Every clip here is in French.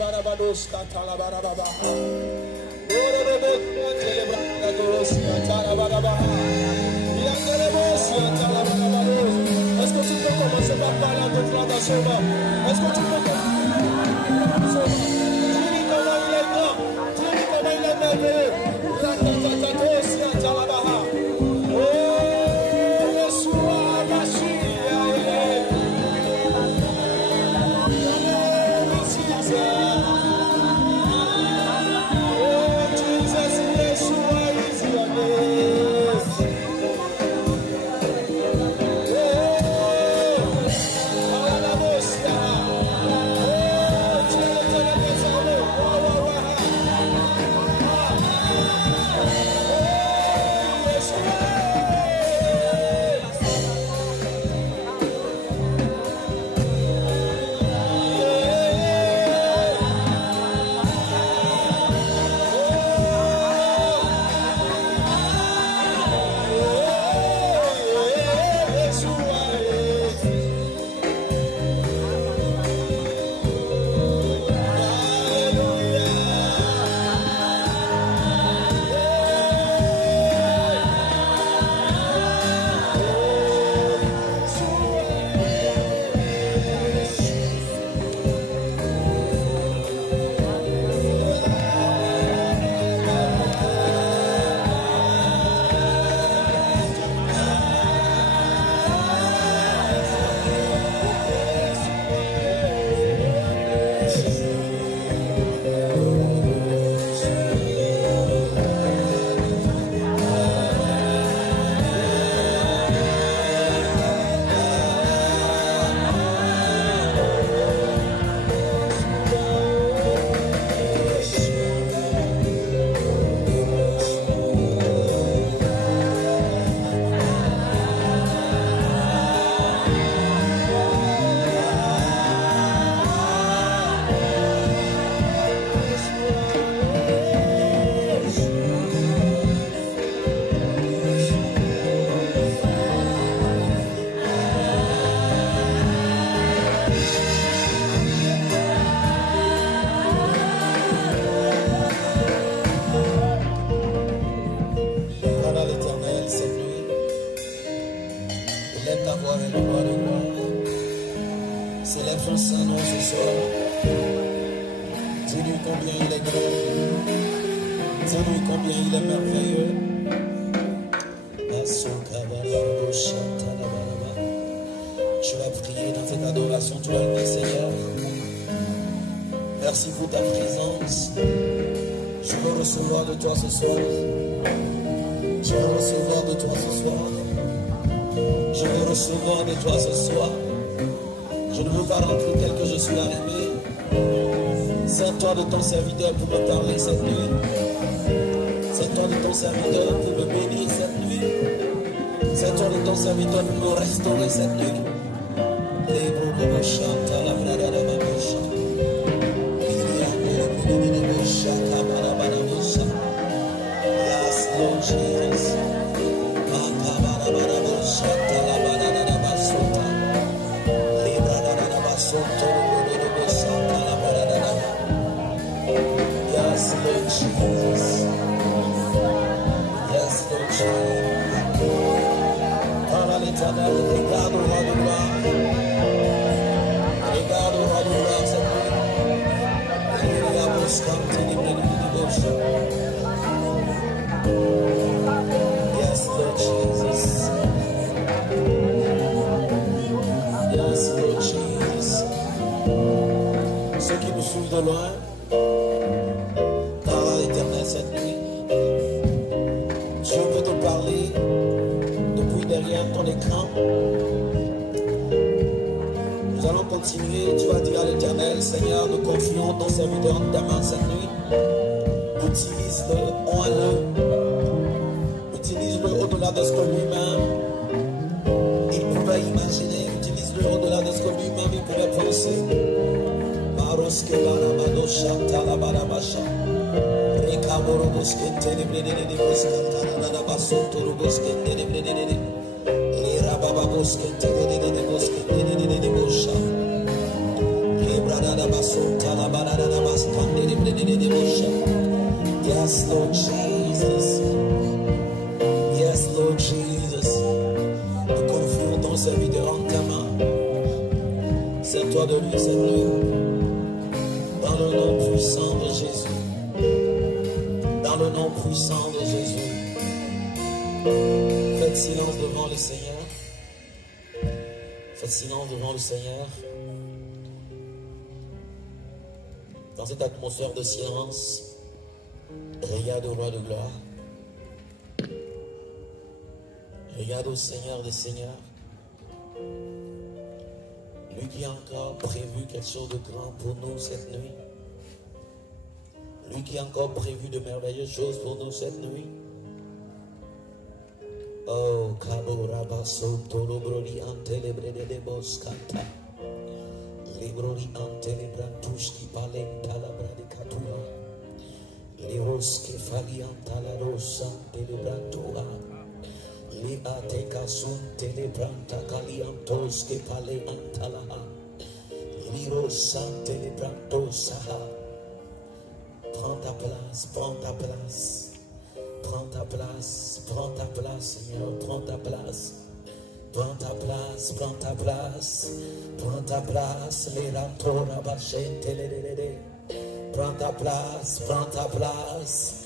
Est-ce que tu peux commencer par parler à ton frère dans ce moment? Est-ce que tu peux commencer? Dis-lui comment il est grand. Dis-lui comment il est merveilleux. Merci pour ta présence. Je veux recevoir de toi ce soir. Je veux recevoir de toi ce soir. Je veux recevoir de toi ce soir. Je ne veux pas rentrer tel que je suis arrivé. Sers-toi de ton serviteur pour me parler cette nuit. Sers-toi de ton serviteur pour me bénir cette nuit. Sers-toi de ton serviteur pour me restaurer cette nuit. Les bourbons chantent à la brada de ma bouche. Yes, Lord Jesus. Yes, Lord Jesus. Yes, Lord Jesus. Parle à l'Éternel, regarde au roi de gloire. Regarde au roi de gloire cette nuit. Yes, Lord Jesus. Yes, Lord Jesus. Ceux qui nous suivent de loin, parle à l'Éternel cette nuit. Dieu veut te parler depuis derrière ton écran. Nous allons continuer. Tu vas dire à l'Éternel, Seigneur, nous confions ton serviteur en ta main cette nuit. Utilise-le, honore-le. Utilise-le au-delà de ce que lui-même il pouvait imaginer. Utilise-le au-delà de ce que lui-même il pouvait penser. Maroske barabado shanta la barabasha. Rikaboro boske tenebrede de boske tarada basoto boske tenebrede de. Lirababa boske tenebrede de boske tenebrede de bosha. Librada da basota la barada da Yes, Lord Jesus. Yes, Lord Jesus. Nous confions ton serviteur en ta main. Sers-toi de lui, Seigneur. Dans le nom puissant de Jésus. Dans le nom puissant de Jésus. Faites silence devant le Seigneur. Faites silence devant le Seigneur. Dans cette atmosphère de silence, regarde au roi de gloire. Regarde au Seigneur des Seigneurs. Lui qui a encore prévu quelque chose de grand pour nous cette nuit. Lui qui a encore prévu de merveilleuses choses pour nous cette nuit. Oh, Cabo Rabasso, Tolobroli, Antelebre de Boscanta. Librori, Antelebrantush, qui palem, Talabra de Catura. Liros, que falianta la rosa, Telebrantua. Li ateka sun telebranta caliantos que pale antalaha. Lirosa telebrantosaha. Prends ta place, prends ta place. Prends ta place, prends ta place, Seigneur, prends ta place. Prends ta place, prends ta place. Prends ta place, les rantora bachente les. Prends ta place, prends ta place.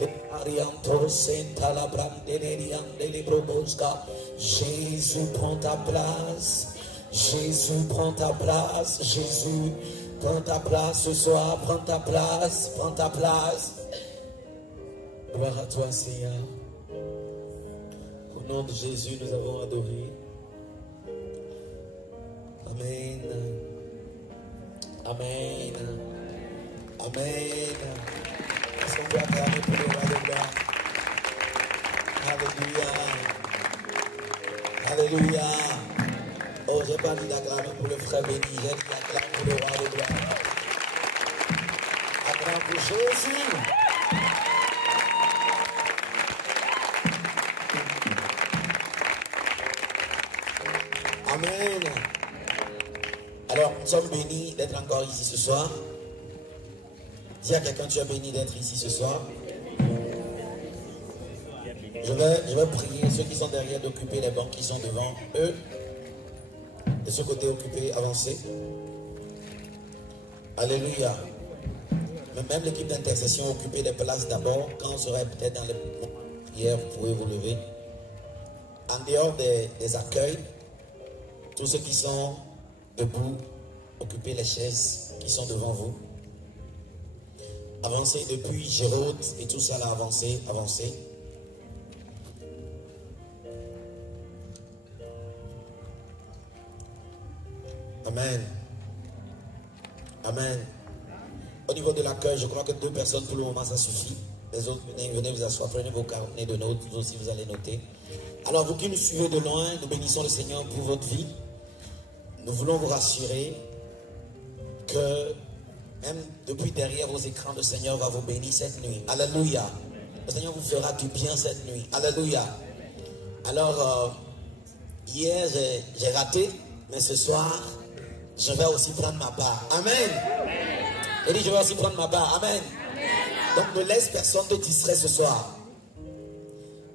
Les ariantos senta la brandelerian de libroboska. Jésus, prends ta place. Jésus, prends ta place. Jésus, prends ta place ce soir. Prends ta place, prends ta place. Gloire à toi, Seigneur. Au nom de Jésus, nous avons adoré. Amen. Amen. Amen. Est-ce qu'on peut acclamer pour le roi de gloire? Alléluia. Alléluia. Oh, je n'ai pas dit d'acclamer pour le frère béni. J'ai dit d'acclamer pour le roi de gloire. Acclame pour Jésus. Amen. Alors, nous sommes bénis d'être encore ici ce soir. Dis à quelqu'un, tu es béni d'être ici ce soir. Je vais prier ceux qui sont derrière d'occuper les bancs qui sont devant eux. De ce côté occupé, avancez. Alléluia. Mais même l'équipe d'intercession, occupez les places d'abord. Quand on serait peut-être dans les prières, vous pouvez vous lever. En dehors des accueils, tous ceux qui sont debout, occupez les chaises qui sont devant vous. Avancez depuis Gérard et tout ça là, avancez, avancez. Amen. Amen. Au niveau de l'accueil, je crois que 2 personnes pour le moment, ça suffit. Les autres, venez vous asseoir, prenez vos carnets de notes, vous aussi vous allez noter. Alors vous qui nous suivez de loin, nous bénissons le Seigneur pour votre vie. Nous voulons vous rassurer que même depuis derrière vos écrans, le Seigneur va vous bénir cette nuit. Alléluia. Le Seigneur vous fera du bien cette nuit. Alléluia. Alors, hier, j'ai raté, mais ce soir, je vais aussi prendre ma part. Amen. Et dit, je vais aussi prendre ma part. Amen. Donc, ne laisse personne te distraire ce soir.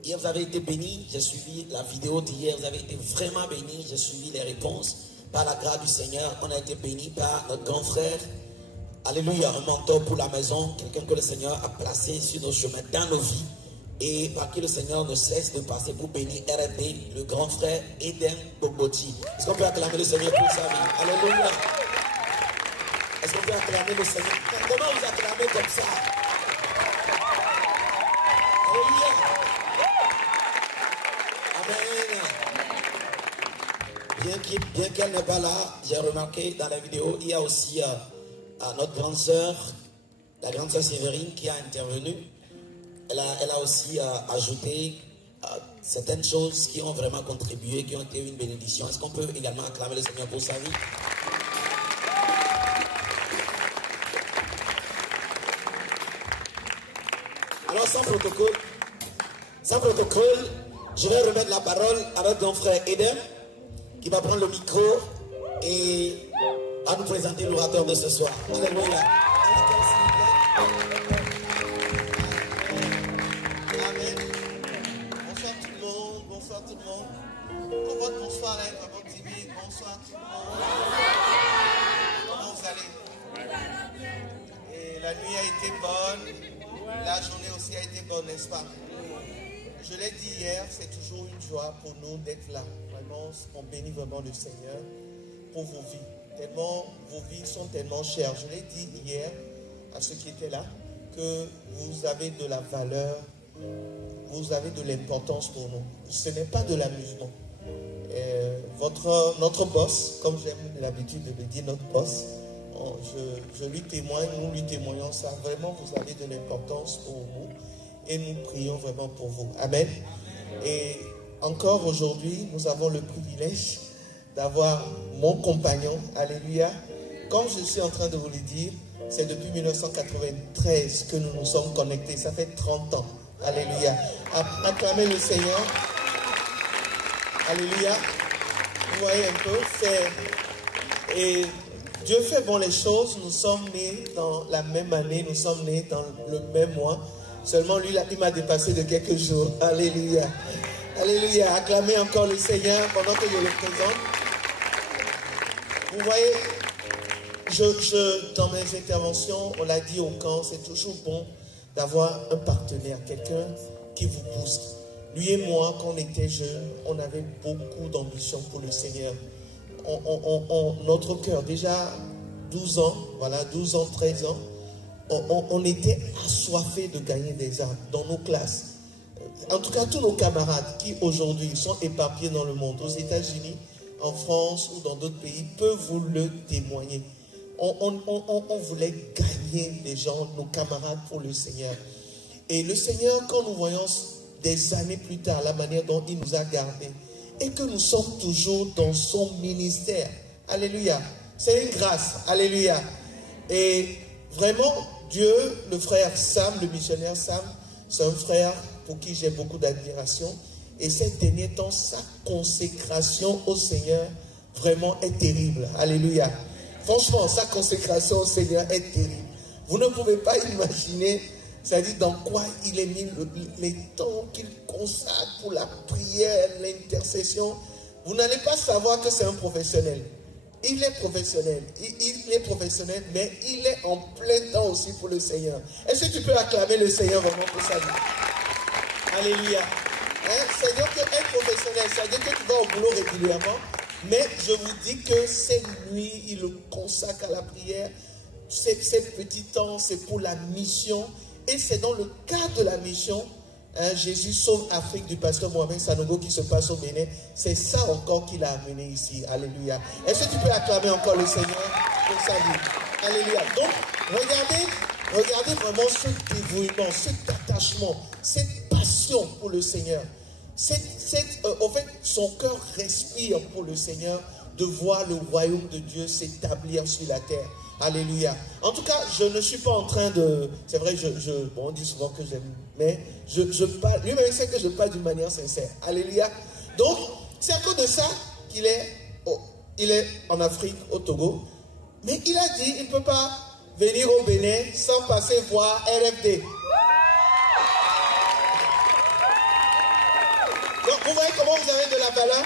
Hier, vous avez été bénis. J'ai suivi la vidéo d'hier. Vous avez été vraiment bénis. J'ai suivi les réponses. Par la grâce du Seigneur, on a été bénis par notre grand frère. Alléluia, un mentor pour la maison, quelqu'un que le Seigneur a placé sur nos chemins, dans nos vies, et par qui le Seigneur ne cesse de passer pour bénir RD, le grand frère Eden Boboti. Est-ce qu'on peut acclamer le Seigneur pour sa vie? Alléluia. Est-ce qu'on peut acclamer le Seigneur? Comment vous acclamez comme ça? Alléluia. Amen. Bien qu'elle n'est pas là, j'ai remarqué dans la vidéo, il y a aussi notre grande sœur, la grande sœur Séverine qui a intervenu. Elle a aussi ajouté certaines choses qui ont vraiment contribué, qui ont été une bénédiction. Est-ce qu'on peut également acclamer le Seigneur pour sa vie? Alors sans protocole, je vais remettre la parole à notre grand frère Eden, qui va prendre le micro et va nous présenter l'orateur de ce soir. Alléluia. Bonsoir, là, vraiment timide. Bonsoir tout le monde. Comment vous allez? Et la nuit a été bonne. La journée aussi a été bonne, n'est-ce pas? Je l'ai dit hier, c'est toujours une joie pour nous d'être là. Vraiment, on bénit vraiment le Seigneur pour vos vies. Tellement, vos vies sont tellement chères. Je l'ai dit hier à ceux qui étaient là, que vous avez de la valeur, vous avez de l'importance pour nous. Ce n'est pas de l'amusement. Notre boss, comme j'aime l'habitude de le dire, notre boss, je lui témoigne, nous lui témoignons ça. Vraiment, vous avez de l'importance pour nous et nous prions vraiment pour vous. Amen. Et encore aujourd'hui, nous avons le privilège d'avoir mon compagnon. Alléluia. Comme je suis en train de vous le dire, c'est depuis 1993 que nous nous sommes connectés. Ça fait 30 ans. Alléluia. Acclamez le Seigneur. Alléluia. Vous voyez un peu, et Dieu fait bon les choses. Nous sommes nés dans la même année, nous sommes nés dans le même mois. Seulement lui, il m'a dépassé de quelques jours. Alléluia. Alléluia. Acclamez encore le Seigneur pendant que je le présente. Vous voyez, dans mes interventions, on l'a dit au camp, c'est toujours bon d'avoir un partenaire, quelqu'un qui vous pousse. Lui et moi, quand on était jeunes, on avait beaucoup d'ambition pour le Seigneur. Notre cœur, déjà 12 ans, voilà, 12 ans, 13 ans, on était assoiffés de gagner des âmes dans nos classes. En tout cas, tous nos camarades qui aujourd'hui sont éparpillés dans le monde, aux États-Unis, en France ou dans d'autres pays, peuvent vous le témoigner. On voulait gagner des gens, nos camarades, pour le Seigneur. Et le Seigneur, quand nous voyons des années plus tard, la manière dont il nous a gardés, et que nous sommes toujours dans son ministère. Alléluia. C'est une grâce. Alléluia. Et vraiment, Dieu, le frère Sam, le missionnaire Sam, c'est un frère pour qui j'ai beaucoup d'admiration. Et ces derniers temps, sa consécration au Seigneur, vraiment est terrible. Alléluia. Franchement, sa consécration au Seigneur est terrible. Vous ne pouvez pas imaginer, c'est-à-dire dans quoi il est mis les temps qu'il consacre pour la prière, l'intercession. Vous n'allez pas savoir que c'est un professionnel. Il est professionnel. Il est professionnel, mais il est en plein temps aussi pour le Seigneur. Est-ce que tu peux acclamer le Seigneur vraiment pour sa vie? Alléluia. C'est-à-dire qu'être professionnel, c'est-à-dire que tu vas au boulot régulièrement, mais je vous dis que ces nuits, il le consacre à la prière. Ces petits temps, c'est pour la mission. Et c'est dans le cadre de la mission, Jésus sauve Afrique du pasteur Mohamed Sanogo qui se passe au Bénin. C'est ça encore qu'il a amené ici. Alléluia. Est-ce que tu peux acclamer encore le Seigneur pour sa vie? Alléluia. Donc, regardez vraiment ce dévouement, cet attachement, cette passion pour le Seigneur. En fait, son cœur respire pour le Seigneur, de voir le royaume de Dieu s'établir sur la terre. Alléluia. En tout cas, je ne suis pas en train de... C'est vrai, bon, on dit souvent que j'aime, mais je parle... Lui-même sait que je parle d'une manière sincère. Alléluia. Donc, c'est à cause de ça qu'il est en Afrique, au Togo. Mais il a dit, il ne peut pas venir au Bénin sans passer voir RFD. Donc, vous voyez comment vous avez de la valeur?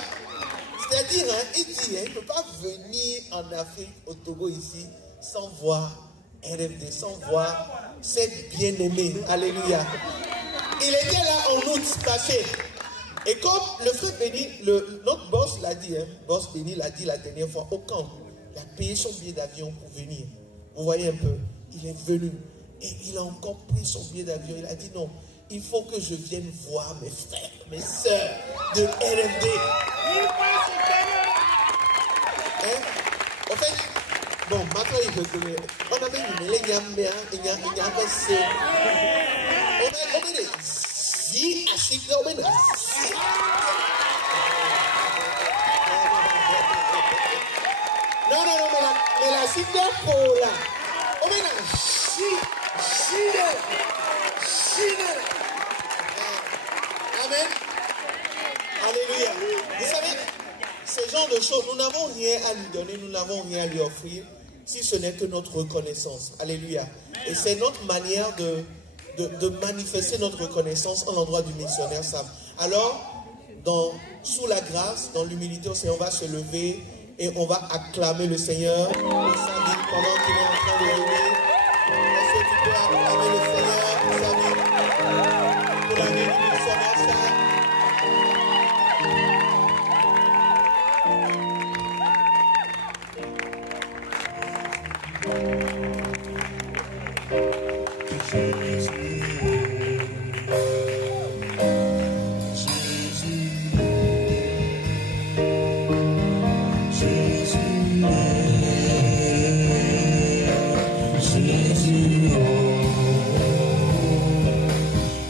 C'est-à-dire, il dit, il ne peut pas venir en Afrique, au Togo, ici, sans voir RFD, sans voir cette bien-aimée. Alléluia. Il était là en août passé. Et comme le frère Béni, notre boss l'a dit, boss Béni l'a dit la dernière fois, au camp, il a payé son billet d'avion pour venir. Vous voyez un peu, il est venu. Et il a encore pris son billet d'avion. Il a dit non, il faut que je vienne voir mes frères, mes sœurs de RFD. En fait, bon, maintenant il reconnaît. On avait une il y a passé. On est si assis là, on est là. Non, mais la cité pour là. On est là. Amen. Alléluia. Vous savez, ce genre de choses, nous n'avons rien à lui donner, nous n'avons rien à lui offrir, si ce n'est que notre reconnaissance. Alléluia. Et c'est notre manière de manifester notre reconnaissance en l'endroit du missionnaire Sam. Alors, sous la grâce, dans l'humilité au Seigneur, on va se lever et on va acclamer le Seigneur au Saint pendant qu'il est en train de lever. Est-ce que tu peux acclamer le Seigneur au Saint pour la bénédiction ensemble?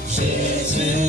Jésus,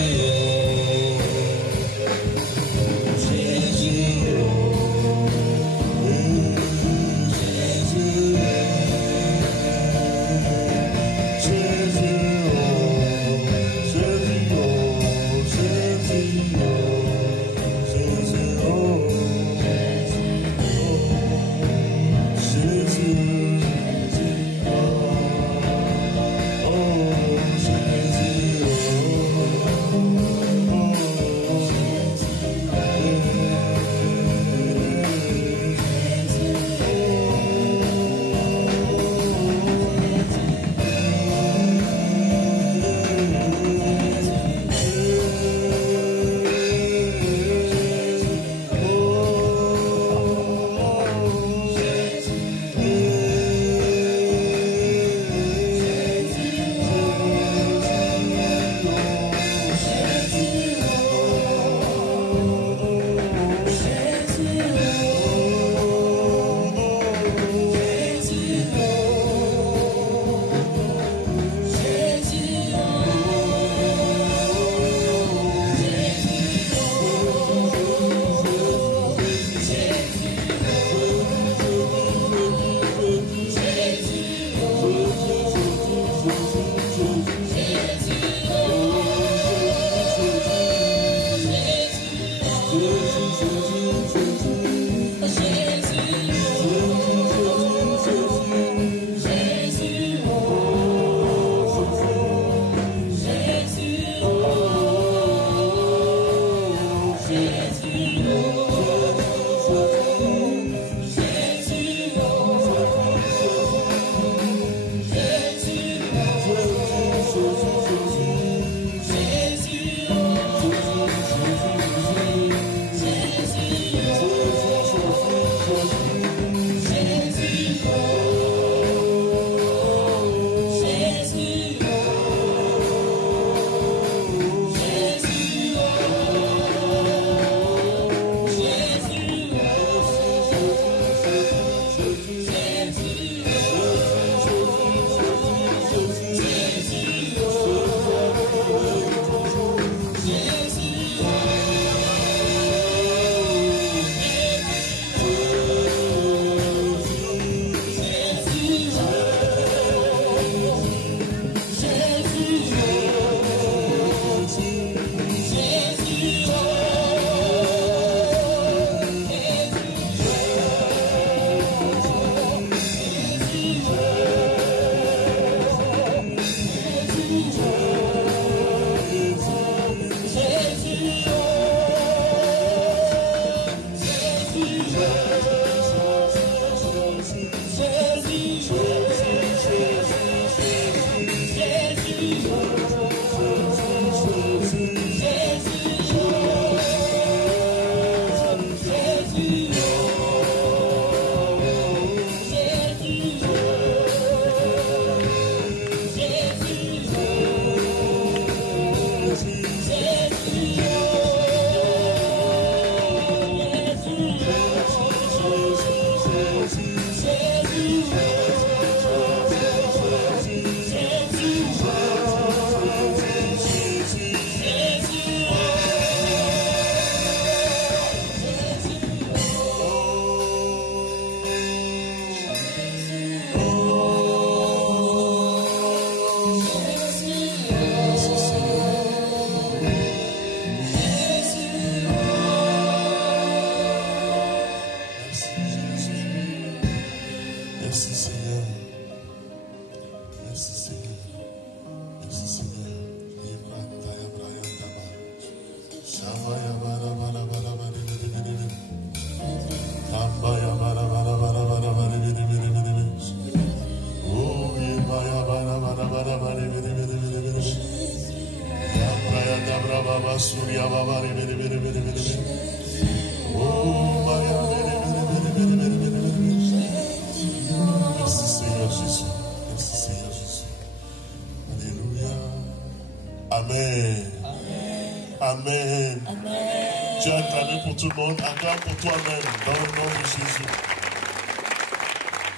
le monde, acclame pour toi-même, dans le nom de Jésus.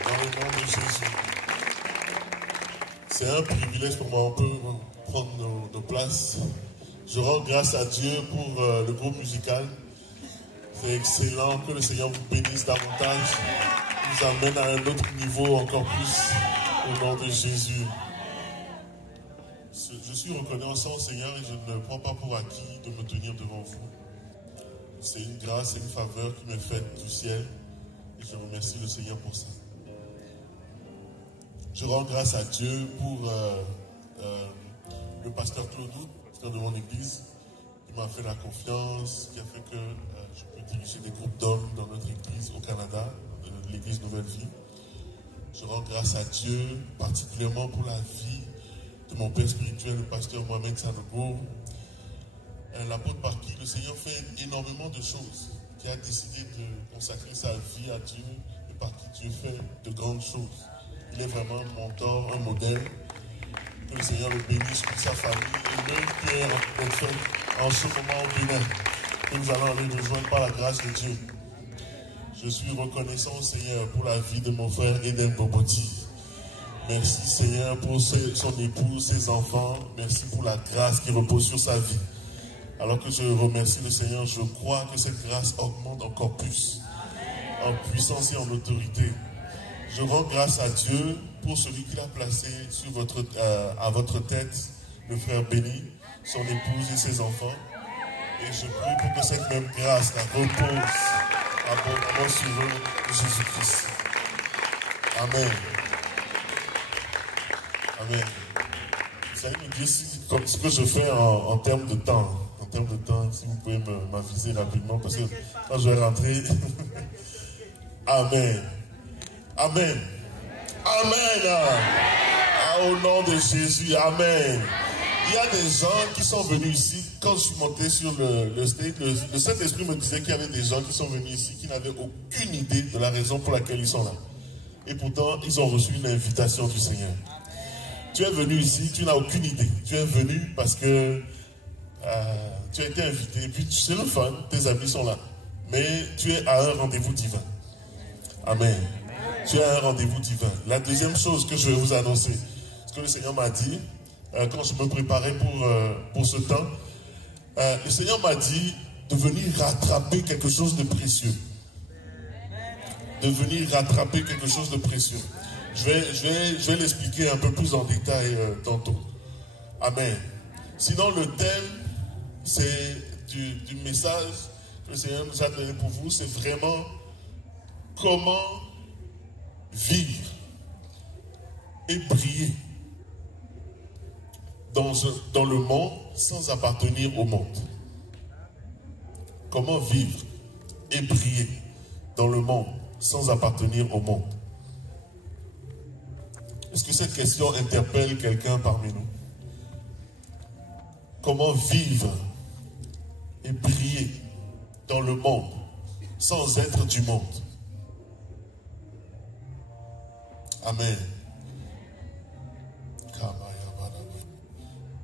Dans le nom de Jésus. C'est un privilège pour moi, on peut prendre nos places. Je rends grâce à Dieu pour le groupe musical. C'est excellent, que le Seigneur vous bénisse davantage, vous amène à un autre niveau encore plus, au nom de Jésus. Je suis reconnaissant au Seigneur et je ne le prends pas pour acquis de me tenir devant vous. C'est une grâce et une faveur qui m'est faite du ciel et je remercie le Seigneur pour ça. Je rends grâce à Dieu pour le pasteur Claudou, pasteur de mon église, qui m'a fait la confiance, qui a fait que je peux diriger des groupes d'hommes dans notre église au Canada, l'église Nouvelle Vie. Je rends grâce à Dieu particulièrement pour la vie de mon père spirituel, le pasteur Mohamed Sanogo, l'apôtre par qui le Seigneur fait énormément de choses, qui a décidé de consacrer sa vie à Dieu et par qui Dieu fait de grandes choses. Il est vraiment un mentor, un modèle. Que le Seigneur le bénisse, toute sa famille et même qui est en ce moment au Bénin, que nous allons aller rejoindre par la grâce de Dieu. Je suis reconnaissant au Seigneur pour la vie de mon frère Eden Boboti. Merci Seigneur pour son épouse, ses enfants. Merci pour la grâce qui repose sur sa vie. Alors que je remercie le Seigneur, je crois que cette grâce augmente encore plus, en puissance et en autorité. Je rends grâce à Dieu pour celui qu'il a placé sur à votre tête, le frère Béni, son épouse et ses enfants. Et je prie pour que cette même grâce la repose abondamment sur eux, Jésus-Christ. Amen. Amen. Vous allez me dire ce que je fais en termes de temps. En termes de temps, si vous pouvez m'aviser rapidement, parce que quand je vais rentrer... Amen. Amen. Amen. Ah, au nom de Jésus. Amen. Il y a des gens qui sont venus ici. Quand je suis monté sur le stage, le Saint-Esprit me disait qu'il y avait des gens qui sont venus ici qui n'avaient aucune idée de la raison pour laquelle ils sont là. Et pourtant, ils ont reçu une invitation du Seigneur. Tu es venu ici, tu n'as aucune idée. Tu es venu parce que tu as été invité. Et puis, c'est le fun, tes amis sont là. Mais tu es à un rendez-vous divin. Amen. Tu as un rendez-vous divin. La deuxième chose que je vais vous annoncer, ce que le Seigneur m'a dit, quand je me préparais pour ce temps, le Seigneur m'a dit de venir rattraper quelque chose de précieux. De venir rattraper quelque chose de précieux. Je vais l'expliquer un peu plus en détail tantôt. Amen. Sinon, le thème, c'est du message que le Seigneur nous a donné pour vous, c'est vraiment comment vivre et briller dans le monde sans appartenir au monde. Comment vivre et briller dans le monde sans appartenir au monde. Est-ce que cette question interpelle quelqu'un parmi nous? Comment vivre et briller dans le monde sans être du monde? Amen.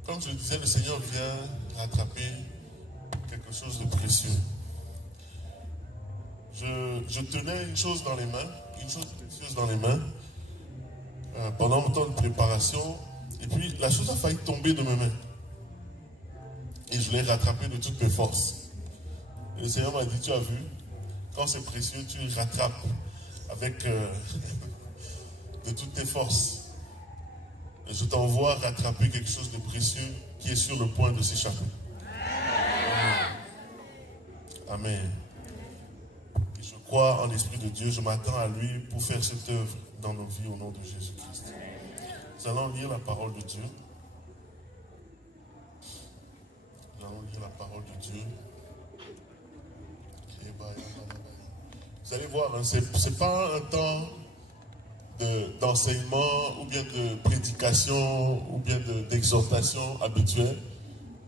Comme je le disais, le Seigneur vient rattraper quelque chose de précieux. Je tenais une chose dans les mains, une chose précieuse dans les mains, pendant mon temps de préparation, et puis la chose a failli tomber de mes mains. Et je l'ai rattrapé de toutes mes forces. Et le Seigneur m'a dit, tu as vu, quand c'est précieux, tu le rattrapes avec de toutes tes forces. Et je t'envoie rattraper quelque chose de précieux qui est sur le point de s'échapper. Amen. Et je crois en l'Esprit de Dieu, je m'attends à lui pour faire cette œuvre dans nos vies au nom de Jésus-Christ. Nous allons lire la parole de Dieu. Nous allons lire la parole de Dieu. Vous allez voir, hein, c'est pas un temps d'enseignement ou bien de prédication ou bien d'exhortation habituelle.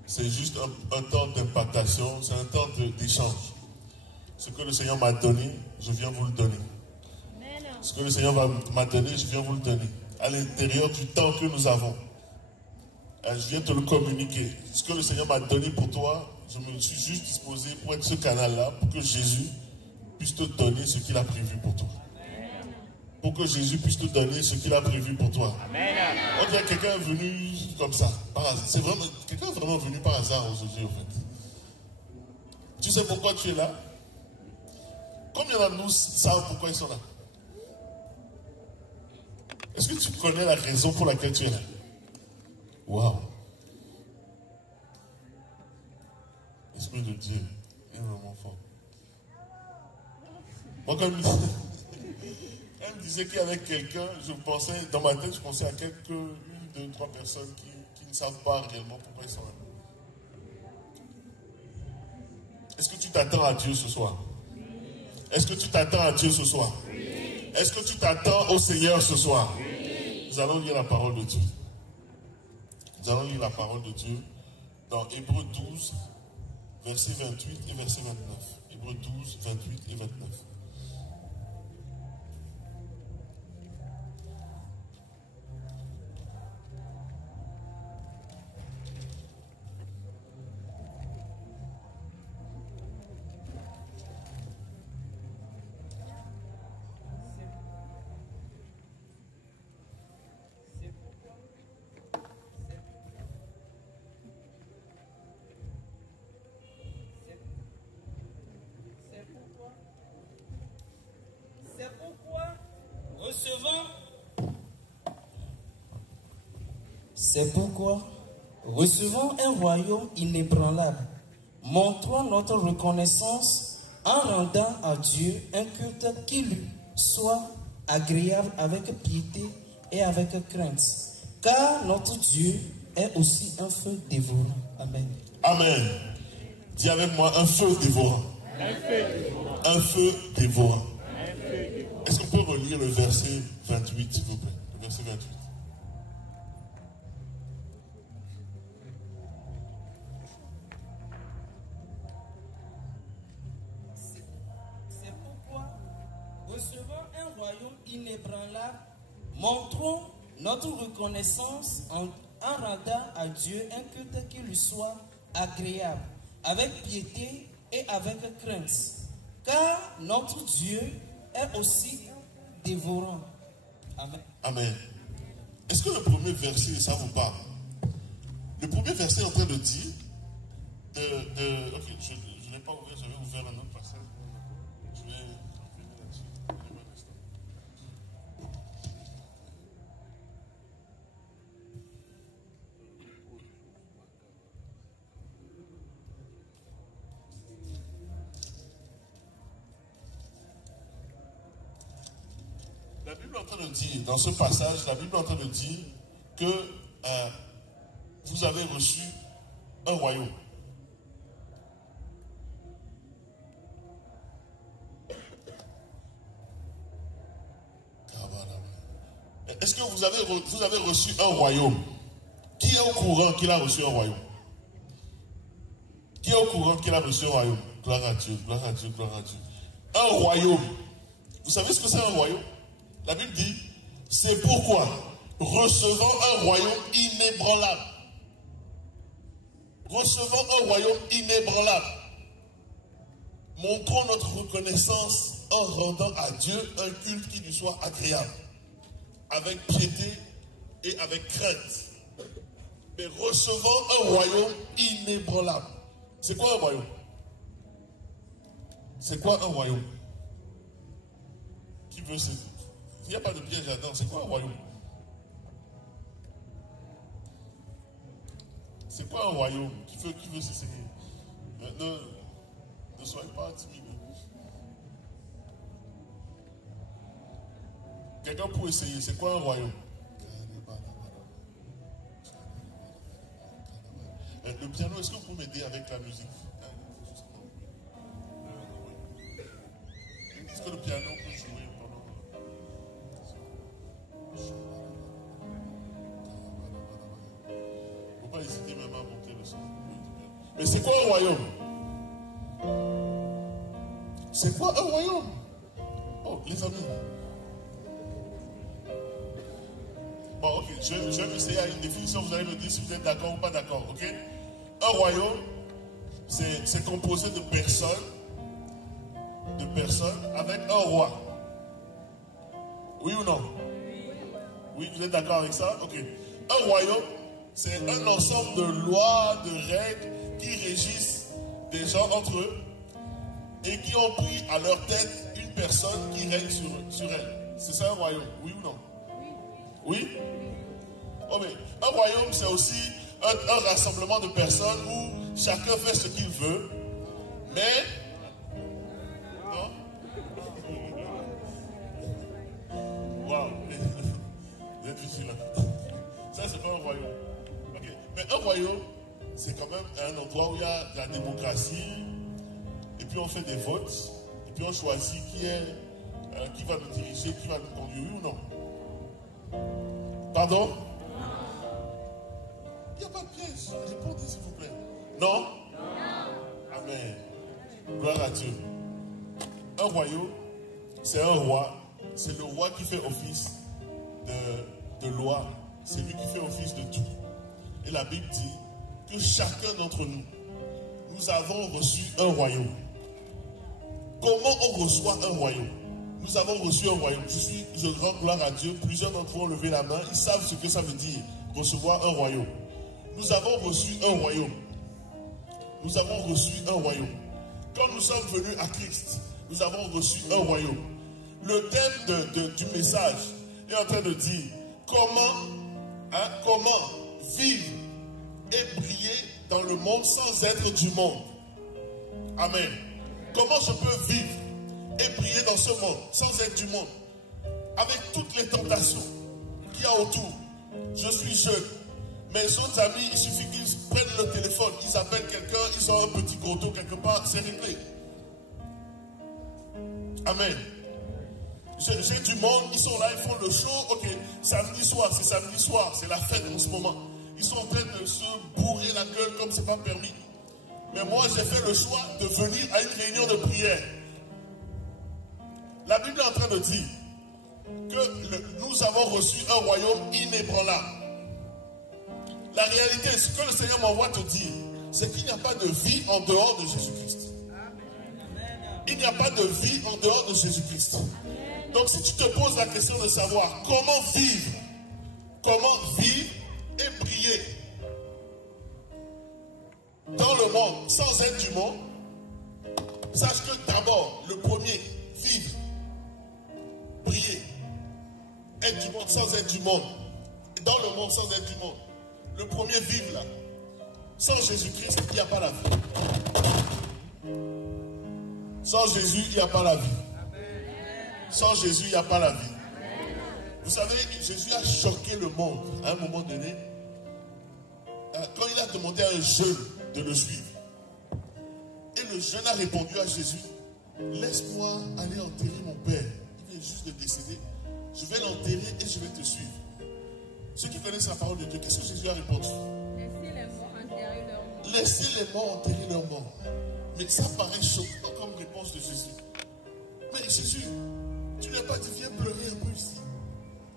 C'est juste un temps d'impactation, c'est un temps d'échange. Ce que le Seigneur m'a donné, je viens vous le donner. Ce que le Seigneur m'a donné, je viens vous le donner. À l'intérieur du temps que nous avons, je viens te le communiquer. Ce que le Seigneur m'a donné pour toi, je me suis juste disposé pour être ce canal-là, pour que Jésus puisse te donner ce qu'il a prévu pour toi. Pour que Jésus puisse te donner ce qu'il a prévu pour toi. Amen. On dirait que quelqu'un est venu comme ça, par hasard. C'est vraiment, quelqu'un est vraiment venu par hasard aujourd'hui, en fait. Tu sais pourquoi tu es là? Combien d'entre nous savent pourquoi ils sont là? Est-ce que tu connais la raison pour laquelle tu es là? Waouh! L'Esprit de Dieu est vraiment fort. Moi, quand elle me disait qu'il y avait quelqu'un, dans ma tête, je pensais à quelques, 1, 2, 3 personnes qui ne savent pas réellement pourquoi ils sont là. Est-ce que tu t'attends à Dieu ce soir? Est-ce que tu t'attends à Dieu ce soir? Est-ce que tu t'attends au Seigneur ce soir? Nous allons lire la parole de Dieu. Nous allons lire la parole de Dieu dans Hébreux 12, versets 28 et verset 29. Hébreux 12, 28 et 29. C'est pourquoi, recevons un royaume inébranlable, montrons notre reconnaissance en rendant à Dieu un culte qui lui soit agréable avec piété et avec crainte. Car notre Dieu est aussi un feu dévorant. Amen. Amen. Dis avec moi, un feu dévorant. Un feu dévorant. Un feu dévorant. Est-ce qu'on peut relire le verset 28, s'il vous plaît? Le verset 28. C'est pourquoi, recevant un royaume inébranlable, montrons notre reconnaissance en rendant à Dieu un culte qui lui soit agréable, avec piété et avec crainte. Car notre Dieu est aussi dévorant. Amen. Amen. Est-ce que le premier verset, ça vous parle? Le premier verset est en train de dire ok, je ne l'ai pas ouvert, je vais ouvrir un autre passage. Je vais revenir là-dessus. La Bible est en train de dire, dans ce passage, la Bible est en train de dire que vous avez reçu un royaume. Est-ce que vous avez reçu un royaume? Qui est au courant qu'il a reçu un royaume? Qui est au courant qu'il a reçu un royaume? Gloire à Dieu, gloire à Dieu, gloire à Dieu. Un royaume. Vous savez ce que c'est un royaume? La Bible dit, c'est pourquoi, recevant un royaume inébranlable. Recevant un royaume inébranlable. Montrons notre reconnaissance en rendant à Dieu un culte qui lui soit agréable. Avec piété et avec crainte. Mais recevant un royaume inébranlable. C'est quoi un royaume? C'est quoi un royaume? Qui veut se... Il n'y a pas de piège là-dedans. C'est quoi un royaume? C'est quoi un royaume? Qui veut s'essayer? Ne soyez pas timide. Quelqu'un pour essayer. C'est quoi un royaume? Le piano, est-ce que vous pouvez m'aider avec la musique? Est-ce que le piano peut jouer pendant... Faut pas hésiter même à monter le son. Mais c'est quoi un royaume? C'est quoi un royaume? Oh, les amis. Bon, ok, je vais essayer à une définition. Vous allez me dire si vous êtes d'accord ou pas d'accord, ok? Un royaume, c'est composé de personnes avec un roi. Oui ou non? Oui, vous êtes d'accord avec ça? Ok. Un royaume, c'est un ensemble de lois, de règles qui régissent des gens entre eux et qui ont pris à leur tête une personne qui règne sur elle. C'est ça un royaume, oui ou non? Oui? Oh, mais un royaume, c'est aussi un rassemblement de personnes où chacun fait ce qu'il veut, mais... Non? Waouh! Vous êtes vigilant. Ça, c'est pas un royaume. Okay. Mais un royaume, c'est quand même un endroit où il y a la démocratie, et puis on fait des votes, et puis on choisit qui va nous diriger, qui va nous conduire, oui ou non? Pardon? Il n'y a pas de piège. Répondez, s'il vous plaît. Non? Amen. Gloire à Dieu. Un royaume, c'est un roi. C'est le roi qui fait office de loi. C'est lui qui fait office de tout. Et la Bible dit que chacun d'entre nous, nous avons reçu un royaume. Comment on reçoit un royaume? Nous avons reçu un royaume. Je rends gloire à Dieu. Plusieurs d'entre vous ont levé la main. Ils savent ce que ça veut dire, recevoir un royaume. Nous avons reçu un royaume. Nous avons reçu un royaume. Quand nous sommes venus à Christ, nous avons reçu un royaume. Le thème du message est en train de dire comment vivre et briller dans le monde sans être du monde. Amen. Comment je peux vivre et briller dans ce monde sans être du monde, avec toutes les tentations qu'il y a autour. Je suis jeune. Mes autres amis, il suffit qu'ils prennent le téléphone, ils appellent quelqu'un, ils ont un petit gâteau quelque part, c'est réglé. Amen. J'ai du monde, ils sont là, ils font le show, ok, samedi soir, c'est la fête en ce moment. Ils sont en train de se bourrer la gueule comme c'est pas permis. Mais moi, j'ai fait le choix de venir à une réunion de prière. La Bible est en train de dire que nous avons reçu un royaume inébranlable. La réalité, ce que le Seigneur m'envoie te dire, c'est qu'il n'y a pas de vie en dehors de Jésus-Christ. Il n'y a pas de vie en dehors de Jésus-Christ. Donc si tu te poses la question de savoir comment vivre et briller dans le monde sans être du monde, sache que d'abord, le premier, vivre, briller, être du monde sans être du monde, dans le monde sans être du monde. Le premier, vivre là. Sans Jésus-Christ, il n'y a pas la vie. Sans Jésus, il n'y a pas la vie. Sans Jésus, il n'y a pas la vie. Vous savez, Jésus a choqué le monde à un moment donné. Quand il a demandé à un jeune de le suivre. Et le jeune a répondu à Jésus, laisse-moi aller enterrer mon père. Il vient juste de décéder. Je vais l'enterrer et je vais te suivre. Ceux qui connaissent la parole de Dieu, qu'est-ce que Jésus a répondu? Laissez les morts enterrer leurs morts. Laissez les morts enterrer leurs morts. Mais ça paraît choquant comme réponse de Jésus. Mais Jésus, tu n'as pas dit viens pleurer un peu ici.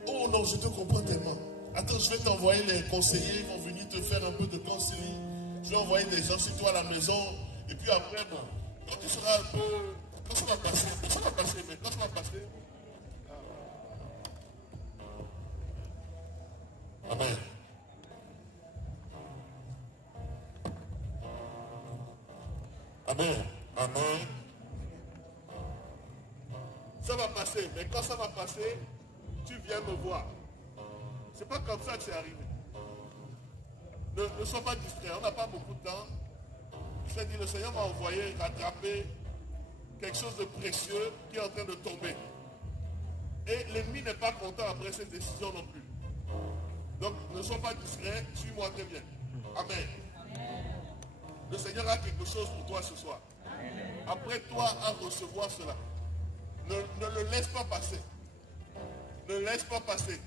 Oh non, je te comprends tellement. Attends, je vais t'envoyer les conseillers, ils vont venir te faire un peu de conseil. Je vais envoyer des gens chez toi à la maison. Et puis après, bon, quand tu seras un peu... Quand ça va passer, mais quand ça va passer... Amen. Amen. Amen. Ça va passer, mais quand ça va passer, tu viens me voir. C'est pas comme ça que c'est arrivé. Ne sois pas distrait, on n'a pas beaucoup de temps. Je t'ai dit, le Seigneur m'a envoyé rattraper quelque chose de précieux qui est en train de tomber. Et l'ennemi n'est pas content après cette décision non plus. Donc, ne sois pas distrait, suis-moi très bien. Amen. Le Seigneur a quelque chose pour toi ce soir. Après toi à recevoir cela. Ne le laisse pas passer. Ne laisse pas passer.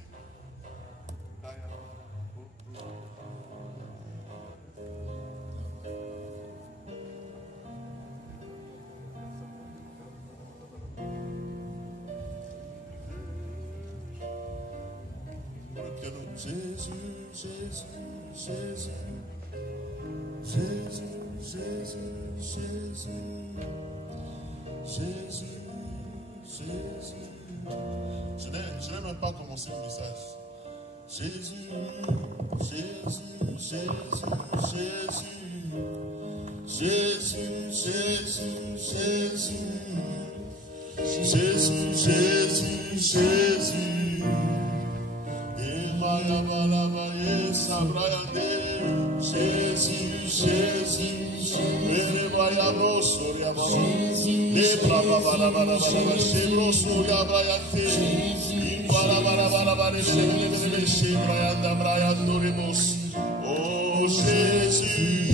Jésus, Jésus, Jésus, Jésus. Je n'ai même pas commencé le message. Jésus, Jésus, Jésus, Jésus, Jésus, Jésus, Jésus, Jésus, Jésus, Jésus. Et Maya Balaba, Sabrayande, Jésus, Jésus, Jésus, Maya Brosoria Baba, et Brava Balaba, Chebrosoria Brayante, Balaba, Chebrayanda Brayando Rebos. Oh Jésus.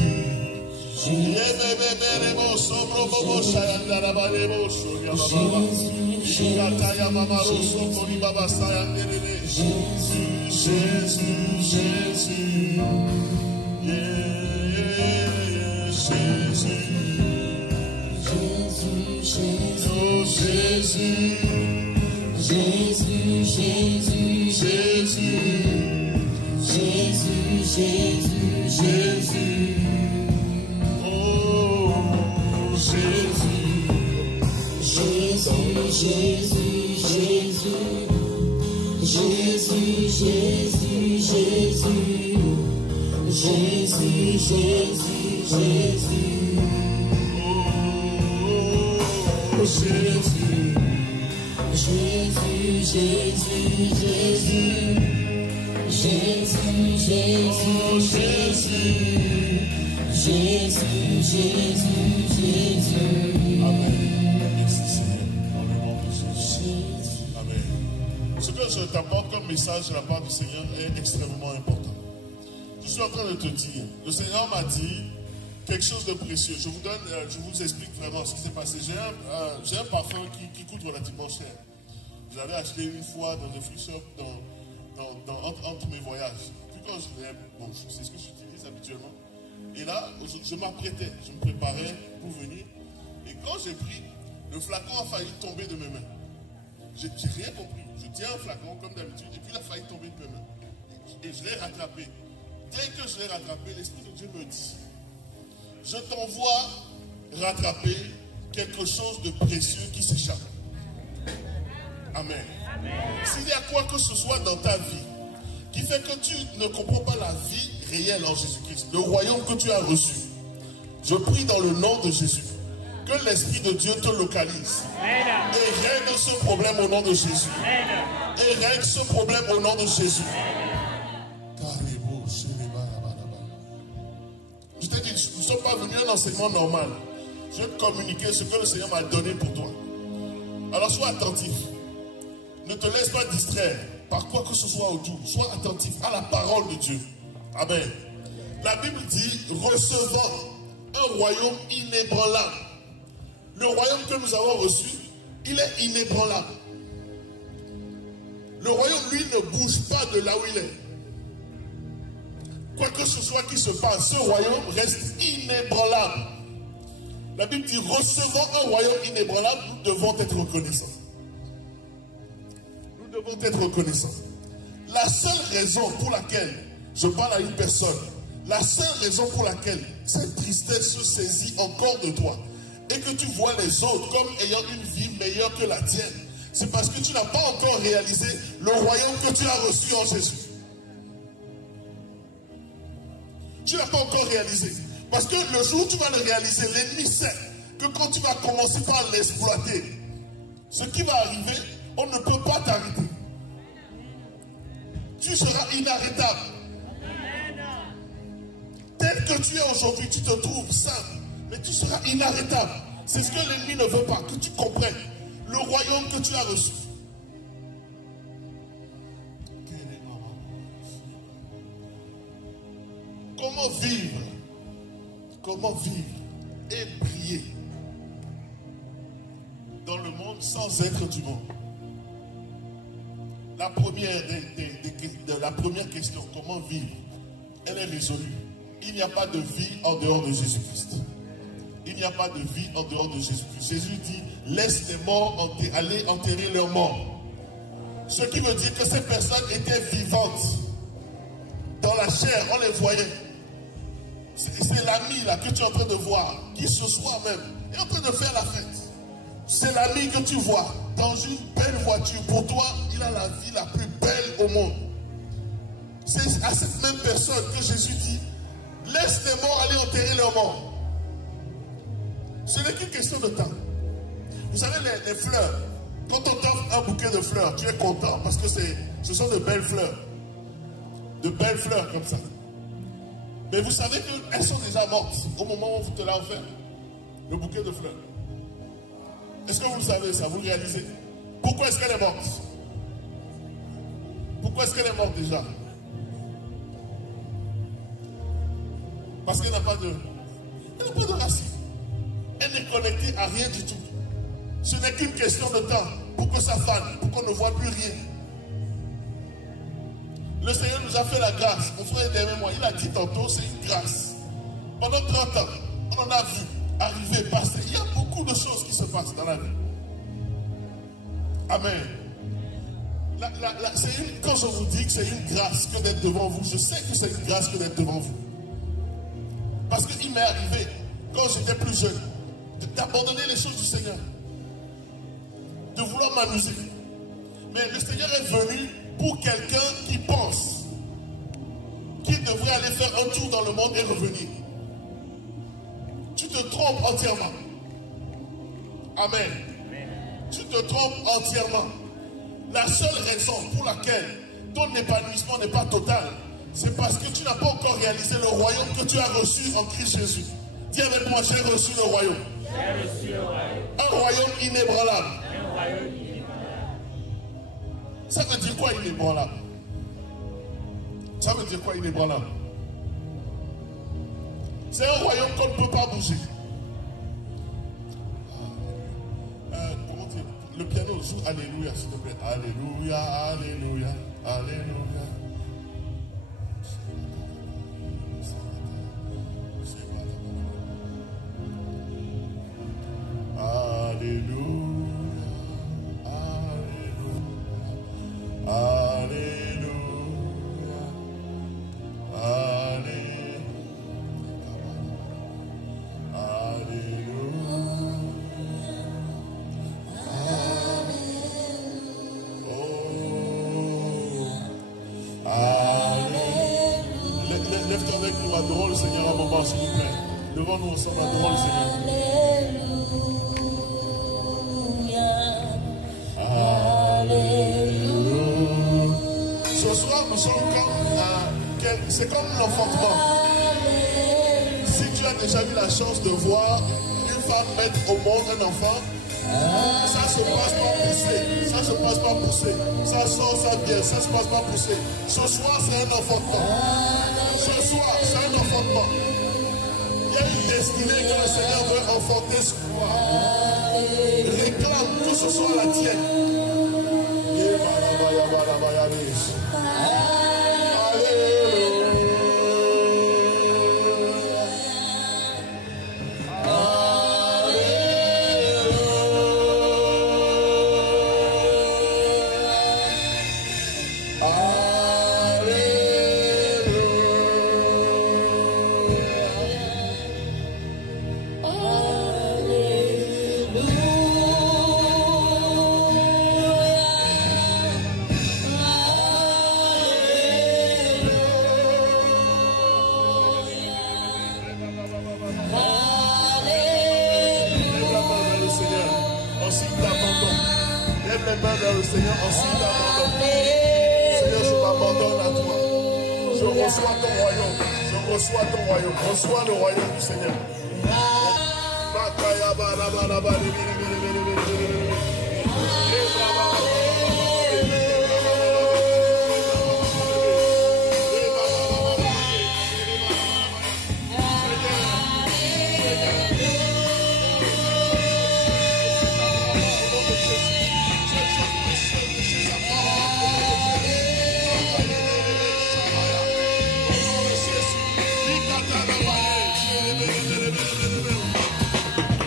Ce que je t'apporte comme message de la part du Seigneur est extrêmement important. Je suis en train de te dire, le Seigneur m'a dit quelque chose de précieux. Je vous explique vraiment ce qui s'est passé. J'ai un parfum qui coûte relativement cher. Je l'avais acheté une fois dans un free shop entre mes voyages. Puis quand je l'ai, bon, c'est ce que j'utilise habituellement. Et là, je m'apprêtais, je me préparais pour venir. Et quand j'ai pris, le flacon a failli tomber de mes mains. J'ai rien compris. Je tiens un flacon comme d'habitude et puis il a failli tomber de mes mains. Et je l'ai rattrapé. Dès que je l'ai rattrapé, l'Esprit de Dieu me dit, je t'envoie rattraper quelque chose de précieux qui s'échappe. Amen. S'il y a quoi que ce soit dans ta vie qui fait que tu ne comprends pas la vie réelle en Jésus-Christ, le royaume que tu as reçu, je prie dans le nom de Jésus que l'Esprit de Dieu te localise. Et règle ce problème au nom de Jésus. Et règle ce problème au nom de Jésus. Je t'ai dit, nous ne sommes pas venus à un enseignement normal. Je vais te communiquer ce que le Seigneur m'a donné pour toi. Alors sois attentif. Ne te laisse pas distraire par quoi que ce soit autour. Sois attentif à la parole de Dieu. Amen. La Bible dit, recevant un royaume inébranlable. Le royaume que nous avons reçu, il est inébranlable. Le royaume, lui, ne bouge pas de là où il est. Quoi que ce soit qui se passe, ce royaume reste inébranlable. La Bible dit, recevant un royaume inébranlable, nous devons être reconnaissants. Nous devons être reconnaissants. La seule raison pour laquelle, je parle à une personne, la seule raison pour laquelle cette tristesse se saisit encore de toi, et que tu vois les autres comme ayant une vie meilleure que la tienne, c'est parce que tu n'as pas encore réalisé le royaume que tu as reçu en Jésus. Tu n'as pas encore réalisé. Parce que le jour où tu vas le réaliser, l'ennemi sait que quand tu vas commencer par l'exploiter, ce qui va arriver, on ne peut pas t'arrêter. Tu seras inarrêtable. Tel que tu es aujourd'hui, tu te trouves simple, mais tu seras inarrêtable. C'est ce que l'ennemi ne veut pas, que tu comprennes. Le royaume que tu as reçu. Comment vivre et briller dans le monde sans être du monde. La première question, comment vivre, elle est résolue. Il n'y a pas de vie en dehors de Jésus-Christ. Il n'y a pas de vie en dehors de Jésus-Christ. Jésus dit, laisse les morts aller enterrer leurs morts. Ce qui veut dire que ces personnes étaient vivantes. Dans la chair, on les voyait. C'est l'ami là que tu es en train de voir, qui ce soir même est en train de faire la fête. C'est l'ami que tu vois dans une belle voiture. Pour toi, il a la vie la plus belle au monde. C'est à cette même personne que Jésus dit, laisse les morts aller enterrer leurs morts. Ce n'est qu'une question de temps. Vous savez, les fleurs, quand on t'offre un bouquet de fleurs, tu es content parce que ce sont de belles fleurs. De belles fleurs comme ça. Mais vous savez qu'elles sont déjà mortes au moment où vous te l'avez offert. Le bouquet de fleurs. Est-ce que vous savez ça? Vous réalisez? Pourquoi est-ce qu'elle est morte? Pourquoi est-ce qu'elle est morte déjà? Parce qu'elle n'a pas de racine. Elle n'est connectée à rien du tout. Ce n'est qu'une question de temps pour que ça fane, pour qu'on ne voit plus rien. Le Seigneur nous a fait la grâce. Mon frère derrière moi, il a dit tantôt, c'est une grâce. Pendant 30 ans, on en a vu arriver, passer. Il y a beaucoup de choses qui se passent dans la vie. Amen. Quand je vous dis que c'est une grâce que d'être devant vous, je sais que c'est une grâce que d'être devant vous. Parce qu'il m'est arrivé, quand j'étais plus jeune, d'abandonner les choses du Seigneur. De vouloir m'amuser. Mais le Seigneur est venu pour quelqu'un qui pense qu'il devrait aller faire un tour dans le monde et revenir. Tu te trompes entièrement. Amen. Tu te trompes entièrement. La seule raison pour laquelle ton épanouissement n'est pas total, c'est parce que tu n'as pas encore réalisé le royaume que tu as reçu en Christ Jésus. Dis avec moi, j'ai reçu le royaume. J'ai reçu le royaume. Un royaume inébranlable. Un royaume inébranlable. Ça veut dire quoi inébranlable? Ça veut dire quoi inébranlable? C'est un royaume qu'on ne peut pas bouger. Comment dire? Le piano joue Alléluia, s'il te plaît. Alléluia, Alléluia, Alléluia. Alléluia, Alléluia, Alléluia, Lève-toi avec nous, adorons le Seigneur un moment, s'il vous plaît. Devant nous ensemble, adorons le Seigneur. Ce soir, nous sommes comme c'est comme l'enfantement. Si tu as déjà eu la chance de voir une femme mettre au monde un enfant, ça se passe pas poussé, ça se passe pas poussé, ça sort, ça vient, ça se passe pas poussé. Ce soir, c'est un enfantement. Ce soir, c'est un enfantement. Il y a une destinée que le Seigneur veut enfanter ce soir. Réclame que ce soit la tienne. Reçois le royaume du Seigneur.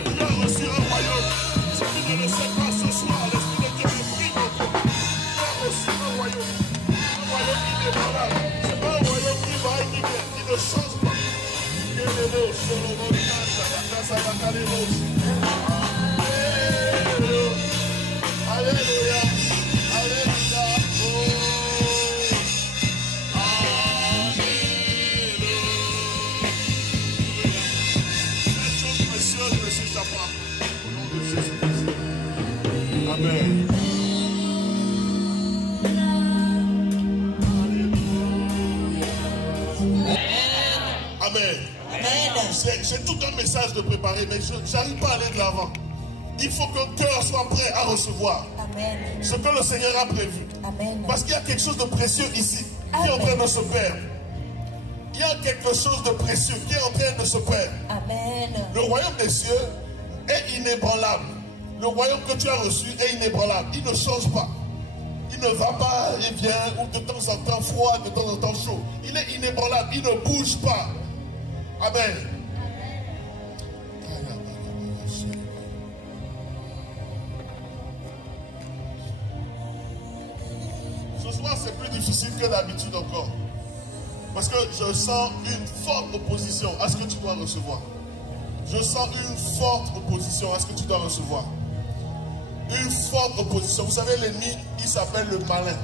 Tu as reçu un royaume. Alléluia. Alléluia. Cette chose précieuse ne s'échappera. Au nom de Jésus-Christ. Amen. Amen. C'est tout un message de préparer, mais je n'arrive pas à aller de l'avant. Il faut qu'un cœur soit prêt à recevoir ce que le Seigneur a prévu. Amen. Parce qu'il y a quelque chose de précieux ici qui est en train de se perdre. Il y a quelque chose de précieux qui est en train de se perdre. Amen. Le royaume des cieux est inébranlable. Le royaume que tu as reçu est inébranlable. Il ne change pas. Il ne va pas et vient, ou de temps en temps froid, de temps en temps chaud. Il est inébranlable. Il ne bouge pas. Amen. Ce soir, c'est plus difficile que d'habitude encore. Parce que je sens une forte opposition à ce que tu dois recevoir. Je sens une forte opposition à ce que tu dois recevoir. Une forte opposition. Vous savez, l'ennemi, il s'appelle le malin.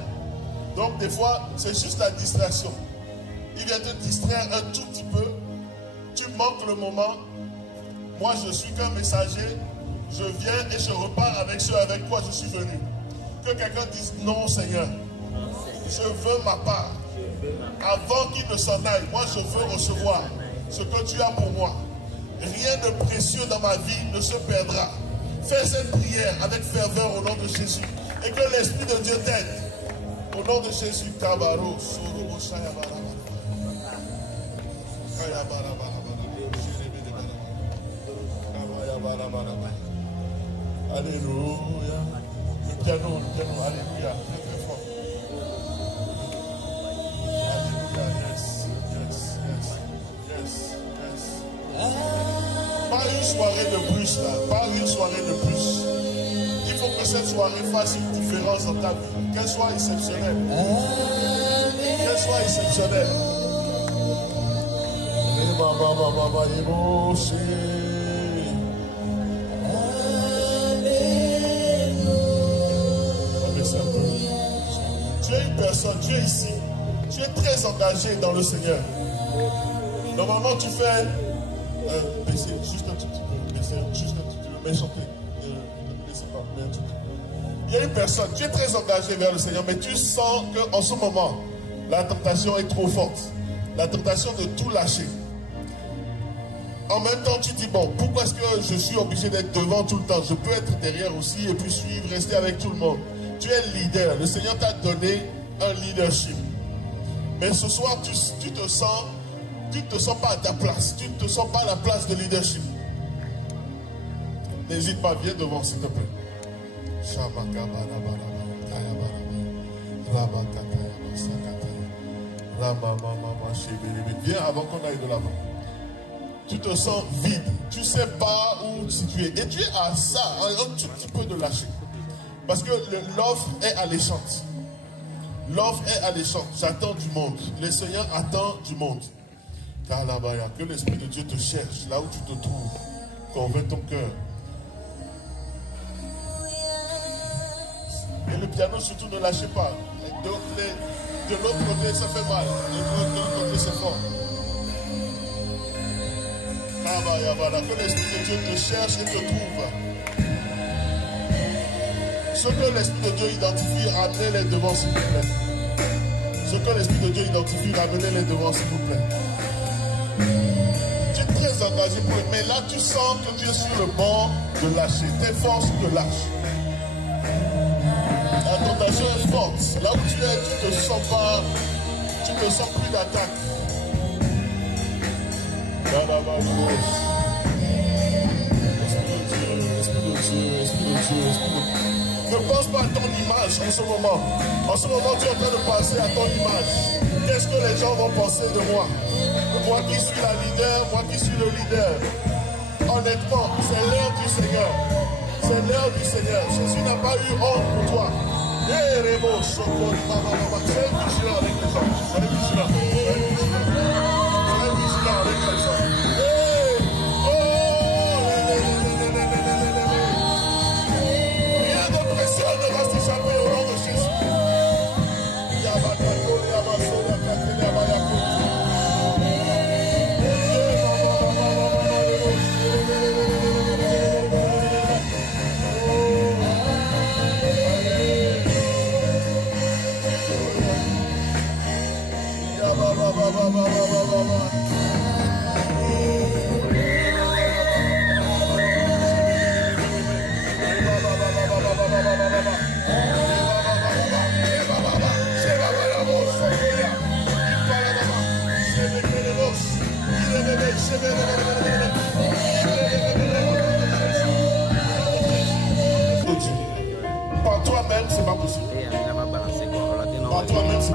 Donc, des fois, c'est juste la distraction. Il vient te distraire un tout petit peu. Tu manques le moment. Moi, je suis qu'un messager. Je viens et je repars avec ceux avec quoi je suis venu. Que quelqu'un dise non, Seigneur. Je veux ma part. Avant qu'il ne s'en aille, moi, je veux recevoir ce que tu as pour moi. Rien de précieux dans ma vie ne se perdra. Fais cette prière avec ferveur au nom de Jésus. Et que l'Esprit de Dieu t'aide. Au nom de Jésus. Alléluia. Le piano, alléluia. Très très fort. Alléluia, yes. Pas une soirée de plus là, pas une soirée de plus. Il faut que cette soirée fasse une différence dans ta vie, qu'elle soit exceptionnelle. Qu'elle soit exceptionnelle. Tu es une personne, tu es ici, tu es très engagé dans le Seigneur. Normalement tu fais baisser juste un tout petit peu, baisser juste un tout petit peu, mais chanter. Ne laissez pas, mais un tout petit peu. Il y a une personne, tu es très engagé vers le Seigneur, mais tu sens qu'en ce moment, la tentation est trop forte. La tentation de tout lâcher. En même temps, tu dis, bon, pourquoi est-ce que je suis obligé d'être devant tout le temps? Je peux être derrière aussi et puis suivre, rester avec tout le monde. Tu es leader. Le Seigneur t'a donné un leadership. Mais ce soir, tu te sens pas à ta place. Tu ne te sens pas à la place de leadership. N'hésite pas, viens devant, s'il te plaît. Viens avant qu'on aille de l'avant. Tu te sens vide. Tu ne sais pas où tu es. Et tu es à ça, un tout petit peu de lâcher. Parce que l'offre est alléchante. L'offre est alléchante. J'attends du monde. Le Seigneur attend du monde. Que l'Esprit de Dieu te cherche là où tu te trouves. Convainc ton cœur. Et le piano surtout ne lâchez pas. De l'autre côté ça fait mal. De l'autre côté c'est fort. Que l'Esprit de Dieu te cherche et te trouve. Ce que l'Esprit de Dieu identifie, ramenez-les devant s'il vous plaît. Ce que l'Esprit de Dieu identifie, ramenez-les devant s'il vous plaît. Tu es très engagé pour eux, mais là tu sens que tu es sur le bord de lâcher. Tes forces te lâchent. La tentation est forte. Là où tu es, tu ne te sens plus d'attaque. Esprit de Dieu. Ne pense pas à ton image en ce moment. En ce moment, tu es en train de penser à ton image. Qu'est-ce que les gens vont penser de moi? Moi qui suis la leader, moi qui suis le leader. Honnêtement, c'est l'heure du Seigneur. C'est l'heure du Seigneur. Jésus n'a pas eu honte pour toi. Sois vigilant avec les gens. Sois vigilant avec les gens. c'est pas possible. Par toi-même, c'est...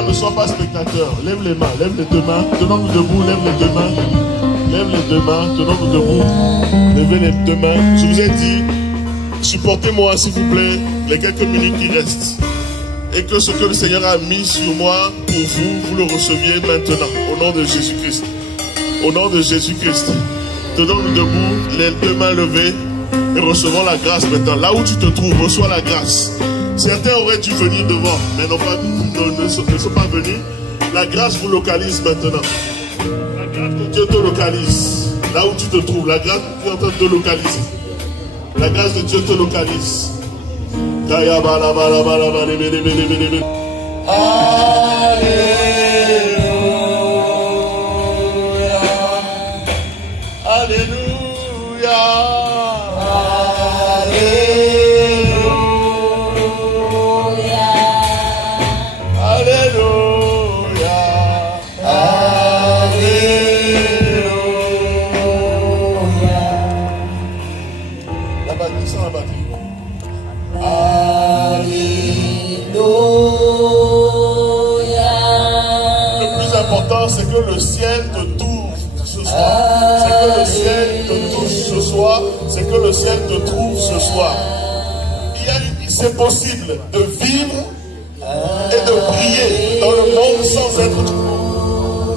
Alléluia, ne sois pas spectateur. Lève les mains, lève les deux mains. Tenons-nous debout, lève les deux mains. Lève les deux mains, tenons-nous debout. Levez les deux mains. Je vous ai dit, supportez-moi s'il vous plaît les quelques minutes qui restent. Et que ce que le Seigneur a mis sur moi pour vous, vous le receviez maintenant. Au nom de Jésus-Christ. Au nom de Jésus-Christ. Tenons-nous debout, les deux mains levées. Et recevons la grâce maintenant. Là où tu te trouves, reçois la grâce. Certains auraient dû venir devant, mais ne sont pas venus. La grâce vous localise maintenant. La grâce de Dieu te localise. Là où tu te trouves, la grâce de Dieu est en train de te localiser. La grâce de Dieu te localise. Alléluia. C'est que le ciel te touche ce soir. C'est que le ciel te touche ce soir. C'est que le ciel te trouve ce soir. C'est possible de vivre et de briller dans le monde sans être.